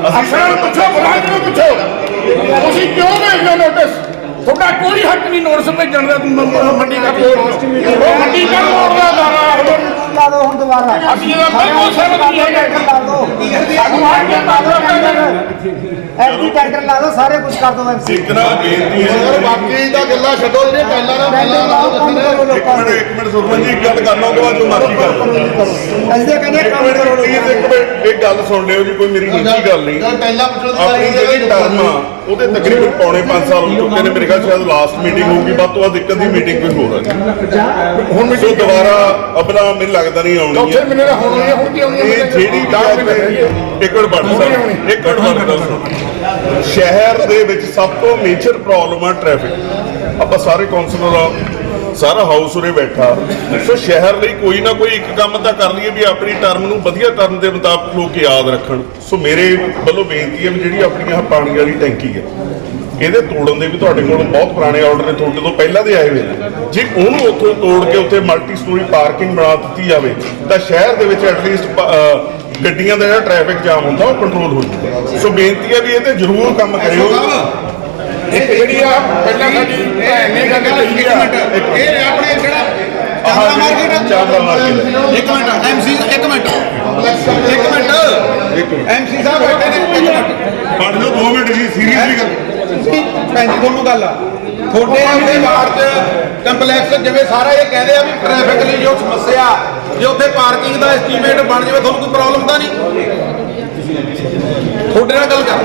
ਨੂੰ ਪੁੱਛੋ ਮੁਲਾਜ਼ਮ ਨੂੰ ਪੁੱਛੋ ਤੁਸੀਂ ਕਿਉਂ ਭੇਜਦੇ ਨੋਟਿਸ ਤੁਹਾਡਾ ਕੋਈ ਹੱਕ ਨਹੀਂ ਨੋਟਿਸ ਭੇਜਣ ਦਾ ਮੰਡੀ ਨੂੰ ਉਹ ਮੰਡੀ ਕਰ ਬੋਰਡ ਦਾ ਦਾਰਾ ਲਾ ਦੋ ਹੁਣ ਦੁਬਾਰਾ। ਅਸੀਂ ਇਹਦਾ ਬਿਲਕੁਲ ਸਹਿਮਤ ਨਹੀਂ ਹੈਗੇ ਲਾ ਦੋ ਸਾਨੂੰ ਆਹ ਕੇ ਲਾ ਦਿਓ ਐਫਡੀ ਟੈਂਡਰ ਲਾ ਦੋ ਸਾਰੇ ਕੁਝ ਕਰ ਦੋ ਐਮਸੀ ਇੱਕ ਨਾ ਬੇਨਤੀ ਹੈ। ਯਾਰ ਬਾਕੀ ਦਾ ਗੱਲਾਂ ਛੱਡੋ ਜਿਹੜੇ ਪਹਿਲਾਂ ਦਾ ਟੈਂਡਰ ਲਾਓ ਕੰਮ ਕਰੋ ਇੱਕ ਲੋਕਾਂ ਮਿੰਟ ਨੂੰ। ਇੱਕ ਮਿੰਟ ਸੁਰਮਨ ਜੀ ਇੱਕ ਗੱਲ ਕਰਨਾ ਉਹਦੇ ਬਾਅਦ ਜੋ ਮਰਜ਼ੀ ਕਰ ਲਓ। ਅਸੀਂ ਤਾਂ ਕਹਿੰਦੇ ਇੱਕ ਕੰਮ ਮਿੰਟ ਕਰੋ ਪਲੀਜ਼ ਇੱਕ ਮਿੰਟ ਇੱਕ ਗੱਲ ਸੁਣ ਲਿਓ ਜੀ ਕੋਈ ਮੇਰੀ ਨਿੱਜੀ ਗੱਲ ਨਹੀਂ। ਆਪਣੀ ਜਿਹੜੀ ਟਰਮ ਆ ਉਹਦੇ ਤਕਰੀਬਨ ਪੌਣੇ 5 ਸਾਲ ਹੋ ਚੁੱਕੇ ਨੇ। ਮੇਰੇ ਖਿਆਲ ਸ਼ਾਇਦ ਲਾਸਟ ਮੀਟਿੰਗ ਹੋਊਗੀ ਵੱਧ ਤੋਂ ਵੱਧ ਇੱਕ ਦੀ ਮੀਟਿੰਗ ਕੋਈ ਹੋਰ ਹੈ ਹੁਣ ਸੋ ਦੁਬਾਰਾ ਅਬਲਾ ਮੈਨੂੰ ਲੱਗਦਾ ਨਹੀਂ ਆਉਣੀ ਹੈ ਮਹੀਨੇ ਦਾ ਹੁਣ ਹੋਣੀ ਹੈ, ਹੁਣ ਕੀ ਹੋਣੀ ਹੈ? ਇਹ ਜਿਹੜੀ ਚਾਰ ਮਹੀਨੇ ਰਹਿ ਗਏ। ਇੱਕ ਮਿੰਟ ਬਣ ਸਾਹਿਬ ਇੱਕ ਮਿੰਟ ਬਣ ਸ਼ਹਿਰ ਦੇ ਵਿੱਚ ਸਭ ਤੋਂ ਮੇਜਰ ਪ੍ਰੋਬਲਮ ਆ ਟ੍ਰੈਫਿਕ ਆਪਾਂ ਸਾਰੇ ਕਾਉਂਸਲਰ ਆ ਸਾਰਾ ਹਾਊਸ ਉਰੇ ਬੈਠਾ ਸੋ ਸ਼ਹਿਰ ਲਈ ਕੋਈ ਨਾ ਕੋਈ ਇੱਕ ਕੰਮ ਤਾਂ ਕਰ ਲਈਏ ਵੀ ਆਪਣੀ ਟਰਮ ਨੂੰ ਵਧੀਆ ਟਰਮ ਦੇ ਮੁਤਾਬਕ ਲੋਕ ਯਾਦ ਰੱਖਣ ਸੋ ਮੇਰੇ ਵੱਲੋਂ ਬੇਨਤੀ ਹੈ ਵੀ ਜਿਹੜੀ ਆਪਣੀ ਆਹ ਪਾਣੀ ਵਾਲੀ ਟੈਂਕੀ ਹੈ ਇਹਦੇ ਤੋੜਨ ਦੇ ਵੀ ਤੁਹਾਡੇ ਕੋਲ ਬਹੁਤ ਪੁਰਾਣੇ ਆਰਡਰ ਨੇ ਤੁਹਾਡੇ ਤੋਂ ਪਹਿਲਾਂ ਦੇ ਆਏ ਹੋਏ ਨੇ। ਜੇ ਉਹਨੂੰ ਉੱਥੋਂ ਤੋੜ ਕੇ ਉੱਥੇ ਮਲਟੀ ਸਟੋਰੀ ਪਾਰਕਿੰਗ ਬਣਾ ਦਿੱਤੀ ਜਾਵੇ ਤਾਂ ਸ਼ਹਿਰ ਦੇ ਵਿੱਚ ਐਟਲੀਸਟ ਗੱਡੀਆਂ ਦਾ ਜਿਹੜਾ ਟ੍ਰੈਫਿਕ ਜਾਮ ਹੁੰਦਾ ਉਹ ਕੰਟਰੋਲ ਹੋ ਜਾਊਗਾ। ਸੋ ਬੇਨਤੀ ਹੈ ਵੀ ਇਹ ਤੇ ਜ਼ਰੂਰ ਕੰਮ ਕਰਿਓ। ਇੱਕ ਜਿਹੜੀ ਆ ਪਹਿਲਾਂ ਸਾਡੀ ਭੈਣ ਨੇ ਗੱਲ ਕਹੀ ਆ ਇਹ ਆਪਣੇ ਜਿਹੜਾ ਜਿਹੜੀ ਮਾਰਕੀਟ ਚਾਂਦਰਾ ਮਾਰਕੀਟ। ਇੱਕ ਮਿੰਟ ਐਮਸੀ ਇੱਕ ਮਿੰਟ। ਇੱਕ ਮਿੰਟ। ਐਮਸੀ ਸਾਹਿਬ ਬੈਠੇ ਨੇ ਇੱਕ ਮਿੰਟ। ਬਣ ਜਾਓ 2 ਮਿੰਟ ਜੀ ਸੀਰੀਅਸਲੀ ਗੱਲ। ਭੈਣ ਜੀ ਤੁਹਾਨੂੰ ਗੱਲ ਆ। ਤੁਹਾਡੇ ਆਪਣੇ ਵਾਰਡ ਚ ਕੰਪਲੈਕਸ ਜਿਵੇਂ ਸਾਰਾ ਇਹ ਕਹਿੰਦੇ ਆ ਵੀ ਟ੍ਰੈਫਿਕ ਲਈ ਜੋ ਸਮੱਸਿਆ ਜੇ ਉੱਥੇ ਪਾਰਕਿੰਗ ਦਾ ਐਸਟੀਮੇਟ ਬਣ ਜਾਵੇ ਤੁਹਾਨੂੰ ਕੋਈ ਪ੍ਰੋਬਲਮ ਤਾਂ ਨਹੀਂ? ਤੁਹਾਡੇ ਨਾਲ ਗੱਲ ਕਰ।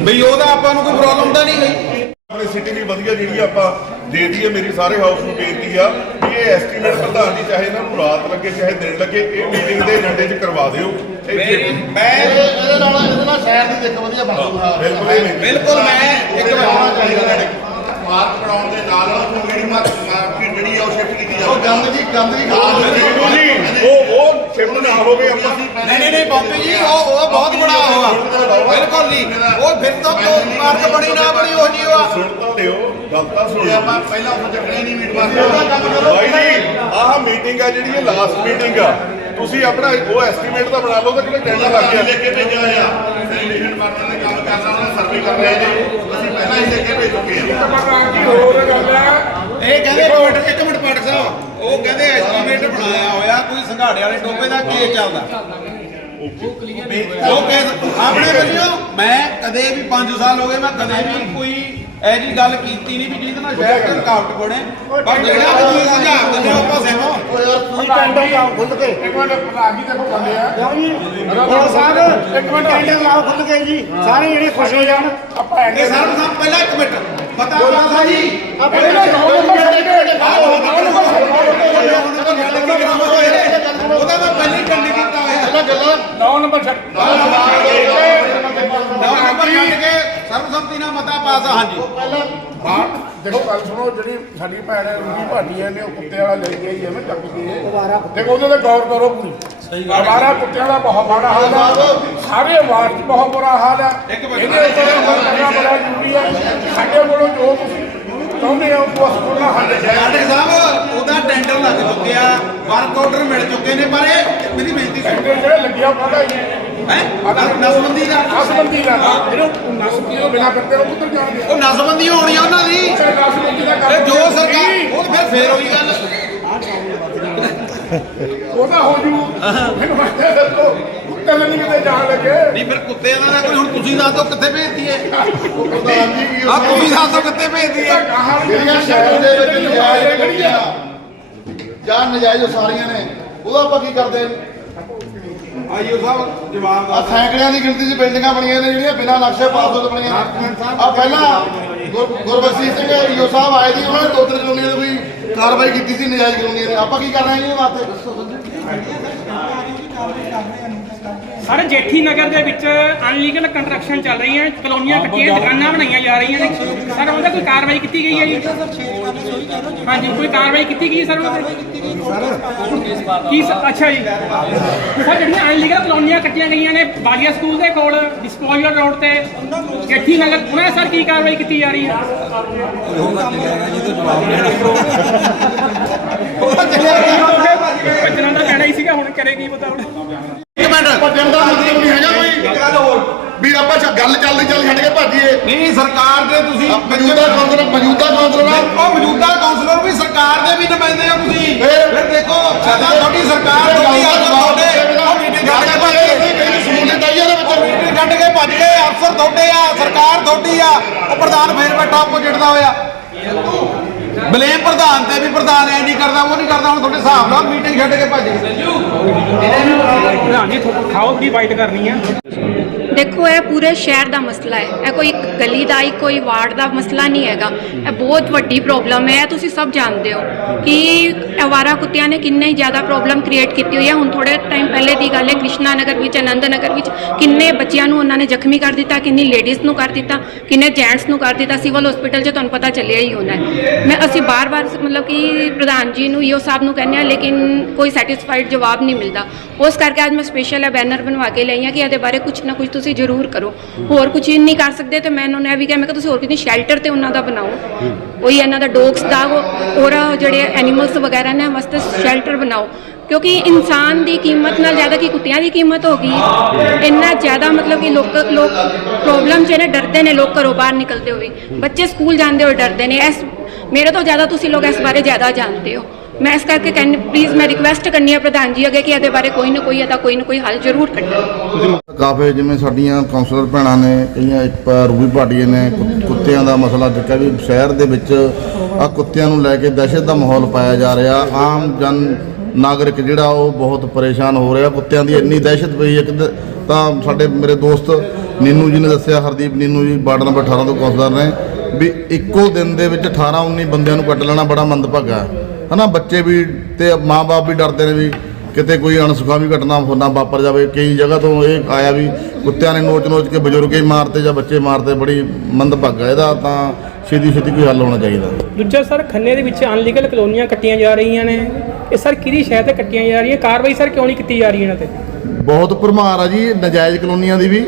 ਬਈ ਉਹਦਾ ਆਪਾਂ ਨੂੰ ਕੋਈ ਪ੍ਰੋਬਲਮ ਤਾਂ ਨਹੀਂ? ਗਈ ਆਪਣੀ ਸਿਟੀ ਲਈ ਵਧੀਆ ਜਿਹੜੀ ਆਪਾਂ ਦੇ ਦਈਏ ਮੇਰੀ ਸਾਰੇ ਹਾਊਸ ਨੂੰ ਬੇਨਤੀ ਆ ਵੀ ਇਹ ਐਸਟੀਮੇਟ ਪ੍ਰਧਾਨ ਜੀ ਚਾਹੇ ਇਹਨਾਂ ਨੂੰ ਰਾਤ ਲੱਗੇ ਚਾਹੇ ਦਿਨ ਲੱਗੇ ਇਹ ਮੀਟਿੰਗ ਦੇ ਏਜੰਡੇ 'ਚ ਕਰਵਾ ਦਿਓ। ਮੈਂ ਇਹਦੇ ਨਾਲ ਇਹਦੇ ਨਾਲ ਸ਼ਹਿਰ ਦੀ ਦੇਖ ਵਧੀਆ ਬਣ ਜੂਗਾ ਬਿਲਕੁਲ ਮੈਂ ਇੱਕ ਮਿੰਟ ਮਾਰਕ ਬਣਾਉਣ ਦੇ ਨਾਲ ਜਿਹੜੀ ਮਾਰਕੀਟ ਜਿਹੜੀ ਆ ਉਹ ਸ਼ਿਫਟ ਕੀਤੀ ਉਹ ਗੰਦ ਜੀ ਗੰਦ ਜੀ ਜੀ ਉਹ ਉਹ ਸ਼ਿਫਟ ਨਾ ਹੋਵੇ ਆਪਾਂ। ਨਹੀਂ ਨਹੀਂ ਨਹੀਂ ਬਾਪੂ ਜੀ ਉਹ ਉਹ ਬਹੁਤ ਬੜਾ ਹੋਆ ਬਿਲਕੁਲ ਨਹੀਂ ਉਹ ਫਿਰ ਤਾਂ ਮਾਰਕ ਬਣੀ ਨਾ ਬਣੀ ਉਹ ਜੀ ਉਹ ਸੁਣ ਤਾਂ ਲਿਓ ਗੱਲ ਤਾਂ ਸੁਣ। ਆਪਾਂ ਪਹਿਲਾਂ ਉਹ ਚੱਕਣੀ ਨਹੀਂ ਮੀਟ ਮਾਰ ਭਾਈ ਜੀ ਆਹ ਮੀਟਿੰਗ ਆ ਜਿਹੜੀ ਇਹ ਲਾਸਟ ਮੀਟਿੰਗ ਆ। ਤੁਸੀਂ ਆਪਣਾ ਉਹ ਐਸਟੀਮੇਟ ਤਾਂ ਬਣਾ ਲਓ ਤਾਂ ਕਿਹੜਾ ਟੈਂਡਰ ਲੱਗ ਗਿਆ। ਲੈ ਕੇ ਭੇਜਿਆ ਹੋਇਆ ਸੈਨੀਟੇਸ਼ਨ ਡਿਪਾਰਟਮੈਂਟ ਨੇ ਕੰਮ ਕਰਨਾ ਉਹਨਾਂ ਸਰਵੇ ਕਰ ਰਹੇ ਨੇ ਅਸੀਂ ਪਹਿਲਾਂ ਹੀ ਲੈ ਕੇ ਭੇਜ ਚੁੱਕੇ ਹਾਂ ਪਤਾ ਕੀ ਹੋਰ ਗੱਲ ਹੈ ਇਹ ਕਹਿੰਦੇ ਇੱਕ ਇੱਕ ਮਿੰਟ ਪਾਟਕ ਸਾਹਿਬ ਉਹ ਕਹਿੰਦੇ ਐਸਟੀਮੇਟ ਬਣਾਇਆ ਹੋਇਆ ਕੋਈ ਸੰਘਾੜੇ ਵਾਲੇ ਟੋਪੇ ਦਾ ਕੇਸ ਚੱਲਦਾ? ਉਹ ਕੇਸ ਆਪਣੇ ਵੱਲੋਂ ਮੈਂ ਕਦੇ ਵੀ 5 ਸਾਲ ਹੋ ਗਏ ਮੈਂ ਕਦੇ ਵੀ ਕੋਈ ਐ ਜੀ ਗੱਲ ਕੀਤੀ ਨਹੀਂ ਵੀ ਜਿਹਦੇ ਨਾਲ ਸ਼ਹਿਰ ਦੇ ਰੁਕਾਵਟ ਬਣੇ। ਪਰ ਜਿਹੜਾ ਤੁਸੀਂ ਸੁਝਾਅ ਦਿੰਦੇ ਹੋ ਆਪਾਂ ਸਹਿਮਤ ਇੱਕ ਘੰਟੇ ਲਾਓ ਖੁੱਲ ਕੇ। ਇੱਕ ਮਿੰਟ ਪ੍ਰਧਾਨ ਜੀ ਦੇ ਬੰਦੇ ਆ ਕਿਉਂ ਜੀ? ਉਹ ਸਾਹਿਬ ਇੱਕ ਮਿੰਟ ਘੰਟੇ ਲਾਓ ਖੁੱਲ ਕੇ ਜੀ। ਸਾਰੇ ਜਿਹੜੇ ਖੁਸ਼ ਹੋ ਜਾਣ। ਆਪਾਂ ਐਂਡੇ ਇਹ ਸਾਹਿਬ ਪਹਿਲਾਂ ਇੱਕ ਮਿੰਟ। ਪਤਾ ਪਤਾ ਜੀ। ਆਪਣੇ ਉਹਦਾ ਮੈਂ ਪਹਿਲਾਂ ਹੀ ਕੰਡੀ ਕੀਤਾ ਹੋਇਆ। ਨੌ ਨੰਬਰ ਛੱਡ। ਨੌ ਨੰਬਰ ਛੱਡ ਕੇ ਸਰਬਸੰਮਤੀ ਨਾਲ ਮਤਾ ਪਾਸ ਹਾਂ ਦੇਖੋ ਗੱਲ ਸੁਣੋ ਜਿਹੜੀ ਸਾਡੀ ਭੈਣ ਰੂਹੀ ਭਾਟੀ ਹੈ ਨੇ ਉਹ ਕੁੱਤੇ ਵਾਲਾ ਲੈ ਗਈ ਹੈ ਮੈਂ ਚੱਕ ਕੇ ਦੇਖੋ ਉਹਦੇ ਤੇ ਗੌਰ ਕਰੋ ਪੂਰੀ। ਹਮਾਰਾ ਕੁੱਤਿਆਂ ਦਾ ਬਹੁਤ ਮਾੜਾ ਹਾਲ ਹੈ। ਸਾਰੇ ਵਾਰਡ 'ਚ ਬਹੁਤ ਬੁਰਾ ਹਾਲ ਹੈ। ਇਹਦੇ ਉੱਤੇ ਅਮਲ ਕਰਨਾ ਬੜਾ ਜ਼ਰੂਰੀ ਹੈ। ਸਾਡੇ ਕੋਲੋਂ ਜੋ ਤੁਸੀਂ ਚਾਹੁੰਦੇ ਹੋ ਉਹ ਅਸੂਲਾਂ ਹੱਲ ਸਾਡੇ ਸਾਹਿਬ ਉਹਦਾ ਟੈਂਡਰ ਲੱਗ ਚੁੱਕਿਆ। ਵਰਕ ਆਰਡਰ ਮਿਲ ਚੁੱਕੇ ਨੇ ਪਰ ਇਹ ਮੇਰੀ ਬੇਨਤੀ ਤੇ ਜਿਹੜੇ ਲੱਗਿਆ ਪਤਾ ਹੀ ਹੈ। ਨਸਬੰਦੀ ਦਾ। ਨਸਬੰਦੀ ਦਾ। ਜਿਹੜੇ ਨਸਬੰਦੀ ਤੋਂ ਬਿਨਾ ਕਰਦੇ ਉਹ ਕਿੱਧਰ ਜਾਣਗੇ? ਉਹ ਨਸਬੰਦੀ ਹੋਣੀ ਆ ਉਹਨਾਂ ਦੀ। ਨਸਬੰਦੀ ਦਾ ਜੋ ਸਰਕਾਰ ਉਹ ਫਿਰ ਫੇਰ ਹੋਈ ਗੱਲ। ਉਹਦਾ ਹੋ ਜੂ। ਮੈਨੂੰ ਮੈਂ ਦੱਸੋ ਕੁੱਤੇ ਨੂੰ ਨਹੀਂ ਕਿਤੇ ਜਾਣ ਲੱਗੇ। ਨਹੀਂ ਫਿਰ ਕੁੱਤੇ ਦਾ ਕੋਈ ਹੁਣ ਤੁਸੀਂ ਦੱਸ ਦਿਓ ਕਿੱਥੇ ਭੇਜਦੀ ਹੈ। ਆ ਤੁਸੀਂ ਦੱਸ ਦਿਓ ਕਿੱਥੇ ਭੇਜਦੀ ਹੈ। ਜਿਹੜੀਆਂ ਸ਼ਹਿਰ ਦੇ ਵਿੱਚ ਨਜਾਇਜ਼ ਖੜੀਆਂ ਜਾਂ ਨਜਾਇਜ਼ ਉਹ ਸਾਰੀਆਂ ਨੇ ਉਹਦਾ ਆਪਾਂ ਕੀ ਕਰਦੇ ਆਈਓ ਸਾਹਿਬ ਜਵਾਬ ਆ ਸੈਂਕੜਿਆਂ ਦੀ ਗਿਣਤੀ 'ਚ ਬਿਲਡਿੰਗਾਂ ਬਣੀਆਂ ਨੇ ਜਿਹੜੀਆਂ ਬਿਨਾਂ ਨਕਸ਼ੇ ਪਾਸ ਤੋਂ ਬਣੀਆਂ ਆ ਪਹਿਲਾਂ ਗੁਰ- ਗੁਰਬਖਸ਼ ਸਿੰਘ ਈਓ ਸਾਹਿਬ ਆਏ ਸੀ ਉਹਨਾਂ ਨੇ ਦੋ ਤਿੰਨ ਕਲੋਨੀਆਂ ਦੀ ਕੋਈ ਕਾਰਵਾਈ ਕੀਤੀ ਸੀ ਨਜਾਇਜ਼ ਕਲੋਨੀਆਂ ਦੀ। ਆਪਾਂ ਕੀ ਕਰ ਰਹੇ ਹਾਂ ਇਹਦੇ ਵਾਸਤੇ? ਸਰ ਜੇਠੀ ਨਗਰ ਦੇ ਵਿੱਚ ਅਨਲੀਗਲ ਕੰਸਟਰਕਸ਼ਨ ਚੱਲ ਰਹੀ ਹੈ ਕਲੋਨੀਆਂ ਕੱਟੀਆਂ ਦੁਕਾਨਾਂ ਬਣਾਈਆਂ ਜਾ ਰਹੀਆਂ ਨੇ। ਸਰ ਉਹਦਾ ਕੋਈ ਕਾਰਵਾਈ ਕੀਤੀ ਗਈ ਹੈ ਜੀ? ਹਾਂਜੀ ਕੋਈ ਕਾਰਵਾਈ ਕੀਤੀ ਗਈ ਹੈ ਸਰ ਉਹਦੇ? ਕੀ ਅੱਛਾ ਜੀ। ਸਰ ਜਿਹੜੀਆਂ ਅਨਲੀਗਲ ਕਲੋਨੀਆਂ ਕੱਟੀਆਂ ਗਈਆਂ ਨੇ ਬਾਲੀਆ ਸਕੂਲ ਦੇ ਕੋਲ ਡਿਸਪੋਜ਼ਲ ਰੋਡ ਤੇ ਜੇਠੀ ਨਗਰ ਉਹਨਾਂ ਸਰ ਕੀ ਕਾਰਵਾਈ ਕੀਤੀ ਜਾ ਰਹੀ ਹੈ? ਭੱਜਣਾ ਤਾਂ ਕਹਿਣਾ ਹੀ ਸੀਗਾ ਹੁਣ ਕਰੇ ਕੀ ਪਤਾ ਹੁਣ। ਇੱਕ ਮਿੰਟ। ਭੱਜਣ ਦਾ ਮਤਲਬ ਨਹੀਂ ਹੈਗਾ ਕੋਈ? ਵੀ ਆਪਾਂ ਗੱਲ ਚੱਲਦੀ ਚੱਲ ਛੱਡ ਕੇ ਭਾਜੀਏ। ਨਹੀਂ ਸਰਕਾਰ ਦੇ ਤੁਸੀਂ ਮੌਜੂਦਾ ਕੌਂਸਲਰ ਮੌਜੂਦਾ ਕੌਂਸਲਰ ਆ। ਉਹ ਮੌਜੂਦਾ ਕਾਉਂਸਲਰ ਵੀ ਸਰਕਾਰ ਦੇ ਵੀ ਨੁਮਾਇੰਦੇ ਹੋ ਤੁਸੀਂ। ਫਿਰ- ਫਿਰ ਦੇਖੋ ਸਾਡਾ ਤੁਹਾਡੀ ਸਰਕਾਰ ਤੁਹਾਡੀ ਅਫਸਰ ਤੁਹਾਡੇ ਕੱਢ ਕੇ ਭੱਜ ਗਏ ਅਫਸਰ ਤੁਹਾਡੇ ਆ ਸਰਕਾਰ ਤੁਹਾਡੀ ਆ ਉਹ ਪ੍ਰਧਾਨ ਫੇਰ ਬੈਠਾ ਉੱਪਰ ਜਿੱਟਦਾ ਹੋਇਆ। ਬਲੇਮ ਪ੍ਰਧਾਨ ਤੇ ਵੀ ਪ੍ਰਧਾਨ ਐ ਨਹੀਂ ਕਰਦਾ, ਉਹ ਨਹੀਂ ਕਰਦਾ, ਹੁਣ ਤੁਹਾਡੇ ਹਿਸਾਬ ਨਾਲ ਮੀਟਿੰਗ ਛੱਡ ਕੇ ਭੱਜ ਗਏ। ਪ੍ਰਧਾਨ ਜੀ ਖਾਓ ਕੀ ਵਾਈਟ ਕਰਨੀ ਹੈ ਦੇਖੋ, ਇਹ ਪੂਰੇ ਸ਼ਹਿਰ ਦਾ ਮਸਲਾ ਹੈ। ਇਹ ਕੋਈ ਇੱਕ ਗਲੀ ਦਾ ਹੀ ਕੋਈ ਵਾਰਡ ਦਾ ਮਸਲਾ ਨਹੀਂ ਹੈਗਾ। ਇਹ ਬਹੁਤ ਵੱਡੀ ਪ੍ਰੋਬਲਮ ਹੈ। ਇਹ ਤੁਸੀਂ ਸਭ ਜਾਣਦੇ ਹੋ ਕਿ ਅਵਾਰਾ ਕੁੱਤਿਆਂ ਨੇ ਕਿੰਨੇ ਜ਼ਿਆਦਾ ਪ੍ਰੋਬਲਮ ਕ੍ਰੀਏਟ ਕੀਤੀ ਹੋਈ ਹੈ। ਹੁਣ ਥੋੜੇ ਟਾਈਮ ਪਹਿਲੇ ਦੀ ਗੱਲ ਹੈ, ਕ੍ਰਿਸ਼ਨਾ ਨਗਰ ਵਿੱਚ, ਆਨੰਦ ਨਗਰ ਵਿੱਚ ਕਿੰਨੇ ਬੱਚਿਆਂ ਨੂੰ ਉਹਨਾਂ ਨੇ ਜ਼ਖਮੀ ਕਰ ਦਿੱਤਾ, ਕਿੰਨੀ ਲੇਡੀਜ਼ ਨੂੰ ਕਰ ਦਿੱਤਾ, ਕਿੰਨੇ ਜੈਂਟਸ ਨੂੰ ਕਰ ਦਿੱਤਾ। ਸਿਵਲ ਹਸਪੀਟਲ 'ਚ ਤੁਹਾਨੂੰ ਪਤਾ ਚੱਲਿਆ ਹੀ ਹੋਣਾ ਮੈਂ, ਅਸੀਂ ਬਾਰ-ਬਾਰ ਮਤਲਬ ਕਿ ਪ੍ਰਧਾਨ ਜੀ ਨੂੰ, ਈਓ ਸਾਹਿਬ ਨੂੰ ਕਹਿੰਦੇ ਆ ਲੇਕਿਨ ਕੋਈ ਸੈਟੀਸਫਾਈਡ ਜਵਾਬ ਨਹੀਂ ਮਿਲਦਾ। ਉਸ ਕਰਕੇ ਅੱਜ ਮੈਂ ਸਪੈਸ਼ਲ ਇਹ ਬੈਨਰ ਬਣਵਾ ਕੇ ਲਈ ਹਾਂ ਕਿ ਇਹਦੇ ਬਾਰੇ ਕੁਝ ਨਾ ਕੁਝ ਤੁਸੀਂ ਜ਼ਰੂਰ ਕਰੋ। ਹੋਰ ਕੁਝ ਨਹੀਂ ਕਰ ਸਕਦੇ ਤੇ ਮੈਂ ਉਹਨਾਂ ਨੂੰ ਇਹ ਵੀ ਕਿਹਾ, ਮੈਂ ਕਿ ਤੁਸੀਂ ਹੋਰ ਕਿਤੇ ਸ਼ੈਲਟਰ ਤੇ ਉਹਨਾਂ ਦਾ ਬਣਾਓ। ਕੋਈ ਇਹਨਾਂ ਦਾ ਡੌਗਸ ਦਾ ਉਹ- ਔਰ ਜਿਹੜੇ ਐਨੀਮਲਸ ਵਗੈਰਾ ਨੇ, ਵਾਸਤੇ ਸ਼ੈਲਟਰ ਬਣਾਓ। ਕਿਉਂਕਿ ਇਨਸਾਨ ਦੀ ਕੀਮਤ ਨਾਲ ਜ਼ਿਆਦਾ ਕਿ, ਕੁੱਤਿਆਂ ਦੀ ਕੀਮਤ ਹੋ ਗਈ। ਇੰਨਾ ਜ਼ਿਆਦਾ ਮਤਲਬ ਕਿ ਲੋਕ ਲੋਕ ਪ੍ਰੋਬਲਮ ਚ ਨੇ ਡਰਦੇ ਨੇ, ਲੋਕ ਘਰੋਂ ਬਾਹਰ ਨਿਕਲਦੇ ਹੋਏ। ਬੱਚੇ ਸਕੂਲ ਜਾਂਦੇ ਹੋਏ ਡਰਦੇ ਨੇ। ਇਸ, ਮੇਰੇ ਤੋਂ ਜ਼ਿਆਦਾ ਤੁਸੀਂ ਲੋਕ ਇਸ ਬਾਰੇ ਜ਼ਿਆਦਾ ਜਾਣਦੇ ਹੋ। ਮੈਂ ਇਸ ਕਰਕੇ ਕਹਿੰਦੀ ਪਲੀਜ਼ ਮੈਂ ਰਿਕੁਐਸਟ ਕਰਨੀ ਹੈ ਪ੍ਰਧਾਨ ਜੀ ਅੱਗੇ ਕਿ ਇਹਦੇ ਬਾਰੇ ਕੋਈ ਨਾ ਕੋਈ, ਇਹਦਾ ਕੋਈ ਨਾ ਕੋਈ ਹੱਲ ਜ਼ਰੂਰ ਕੱਢਣ ਕਾਫੀ ਜਿਵੇਂ ਸਾਡੀਆਂ ਕਾਉਂਸਲਰ ਭੈਣਾਂ ਨੇ, ਕਈਆਂ ਇੱਕ ਰੂਬੀ ਭਾਟੀਏ ਨੇ, ਕੁ- ਕੁੱਤਿਆਂ ਦਾ ਮਸਲਾ ਚੱਕਿਆ ਵੀ ਸ਼ਹਿਰ ਦੇ ਵਿੱਚ ਆ ਕੁੱਤਿਆਂ ਨੂੰ ਲੈ ਕੇ ਦਹਿਸ਼ਤ ਦਾ ਮਾਹੌਲ ਪਾਇਆ ਜਾ ਰਿਹਾ। ਆਮ ਜਨ ਨਾਗਰਿਕ ਜਿਹੜਾ ਉਹ ਬਹੁਤ ਪਰੇਸ਼ਾਨ ਹੋ ਰਿਹਾ। ਕੁੱਤਿਆਂ ਦੀ ਇੰਨੀ ਦਹਿਸ਼ਤ ਪਈ ਹੈ ਕਿ ਤਾਂ ਸਾਡੇ ਮੇਰੇ ਦੋਸਤ ਨੀਨੂ ਜੀ ਨੇ ਦੱਸਿਆ, ਹਰਦੀਪ ਨੀਨੂ ਜੀ ਵਾਰਡ ਨੰਬਰ 18 ਤੋਂ ਕਾਉਂਸਲਰ ਨੇ, ਵੀ ਇੱਕੋ ਦਿਨ ਦੇ ਵਿੱਚ 18 19 ਬੰਦਿਆਂ ਨੂੰ ਕੱਟ ਲੈਣਾ ਬੜਾ ਮੰਦਭਾਗਾ। ਹੈ ਹਨਾ ਬੱਚੇ ਵੀ ਤੇ ਮਾਪੇ ਵੀ ਡਰਦੇ ਨੇ ਵੀ ਕਿਤੇ ਕੋਈ ਅਣਸੁਖਾਵੀ ਘਟਨਾ ਹੋਣਾ ਵਾਪਰ ਜਾਵੇ ਕਈ ਜਗ੍ਹਾ ਤੋਂ ਇਹ ਆਇਆ ਵੀ ਕੁੱਤਿਆਂ ਨੇ ਨੋਚ-ਨੋਚ ਕੇ ਬਜ਼ੁਰਗ ਹੀ ਮਾਰਤੇ ਜਾਂ ਬੱਚੇ ਮਾਰਤੇ ਬੜੀ ਮੰਦਭਾਗਾ ਇਹਦਾ ਤਾਂ ਛੇਤੀ ਛੇਤੀ ਕੋਈ ਹੱਲ ਹੋਣਾ ਚਾਹੀਦਾ। ਦੂਜਾ ਸਰ ਖੰਨੇ ਦੇ ਵਿੱਚ ਅਨਲੀਗਲ ਕਲੋਨੀਆਂ ਕੱਟੀਆਂ ਜਾ ਰਹੀਆਂ ਨੇ। ਇਹ ਸਰ ਕਿਹਦੀ ਸ਼ਹਿ ਤੇ ਕੱਟੀਆਂ ਜਾ ਰਹੀਆਂ? ਕਾਰਵਾਈ ਸਰ ਕਿਉਂ ਨਹੀਂ ਕੀਤੀ ਜਾ ਰਹੀ ਇਹਨਾਂ ਤੇ? ਬਹੁਤ ਭਰਮਾਰ ਆ ਜੀ ਨਜਾਇਜ਼ ਕਲੋਨੀਆਂ ਦੀ ਵੀ।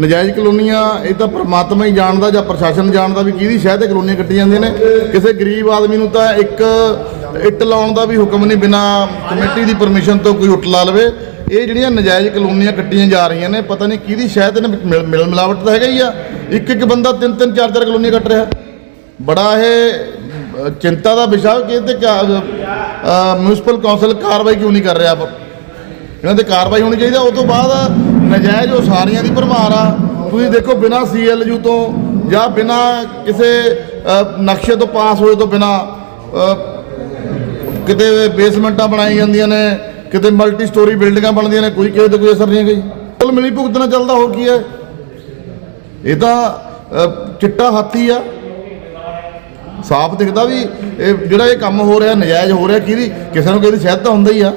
ਨਜਾਇਜ਼ ਕਲੋਨੀਆਂ ਇਹ ਤਾਂ ਪ੍ਰਮਾਤਮਾ ਹੀ ਜਾਣਦਾ ਜਾਂ ਪ੍ਰਸ਼ਾਸਨ ਜਾਣਦਾ ਵੀ ਕਿਹਦੀ ਸ਼ਹਿ ਤੇ ਕਲੋਨੀਆਂ ਕੱਟੀ ਜਾਂਦੀਆਂ ਨੇ। ਕਿਸੇ ਗਰੀਬ ਆਦਮੀ ਨੂੰ ਤਾਂ ਇੱਕ ਇੱਟ ਲਾਉਣ ਦਾ ਵੀ ਹੁਕਮ ਨਹੀਂ, ਬਿਨਾ ਕਮੇਟੀ ਦੀ ਪਰਮਿਸ਼ਨ ਤੋਂ ਕੋਈ ਉੱਟ ਲਾ ਲਵੇ। ਇਹ ਜਿਹੜੀਆਂ ਨਜਾਇਜ਼ ਕਲੋਨੀਆਂ ਕੱਟੀਆਂ ਜਾ ਰਹੀਆਂ ਨੇ, ਪਤਾ ਨਹੀਂ ਕਿਹਦੀ ਸ਼ਹਿ ਤੇ ਨੇ ਮਿਲ ਮਿਲ ਮਿਲਾਵਟ ਤਾਂ ਹੈਗਾ ਹੀ ਆ। ਇੱਕ ਇੱਕ ਬੰਦਾ ਤਿੰਨ ਤਿੰਨ, ਚਾਰ ਚਾਰ ਕਲੋਨੀਆਂ ਕੱਟ ਰਿਹਾ। ਬੜਾ ਇਹ ਚਿੰਤਾ ਦਾ ਵਿਸ਼ਾ ਕਿ ਇਹ ਤੇ ਮਿਊਨਿਸਪਲ ਕੌਂਸਲ ਕਾਰਵਾਈ ਕਿਉਂ ਨਹੀਂ ਕਰ ਰਿਹਾ ਇਹਨਾਂ ਤੇ ਕਾਰਵਾਈ ਹੋਣੀ ਚਾਹੀਦੀ ਹੈ। ਉਸ ਤੋਂ ਬਾਅਦ ਨਜਾਇਜ਼ ਉਹ ਸਾਰੀਆਂ ਦੀ ਭਰਮਾਰ ਆ। ਤੁਸੀਂ ਦੇਖੋ, ਬਿਨਾਂ ਸੀਐਲਯੂ ਤੋਂ ਜਾਂ ਬਿਨਾ ਕਿਸੇ ਨਕਸ਼ੇ ਤੋਂ ਪਾਸ ਹੋਏ ਤੋਂ ਬਿਨਾ ਕਿਤੇ ਬੇਸਮੈਂਟਾਂ ਬਣਾਈ ਜਾਂਦੀਆਂ ਨੇ, ਕਿਤੇ ਮਲਟੀ ਸਟੋਰੀ ਬਿਲਡਿੰਗਾਂ ਬਣਦੀਆਂ ਨੇ, ਕੋਈ ਕਿਸੇ ਤੇ ਕੋਈ ਅਸਰ ਨਹੀਂ ਹੈ ਜੀ। ਕੁੱਲ ਮਿਲੀ ਭੁਗਤ ਨਾਲ ਚੱਲਦਾ, ਹੋਰ ਕੀ ਹੈ? ਇਹ ਤਾਂ ਚਿੱਟਾ ਹਾਥੀ ਆ। ਸਾਫ਼ ਦਿਖਦਾ ਵੀ ਇਹ ਜਿਹੜਾ ਇਹ ਕੰਮ ਹੋ ਰਿਹਾ, ਨਜਾਇਜ਼ ਹੋ ਰਿਹਾ, ਕਿਹਦੀ ਕਿਸੇ ਨੂੰ ਕਿਸੇ ਦੀ ਸ਼ਹਿਤ ਤਾਂ ਹੁੰਦਾ ਹੀ ਆ।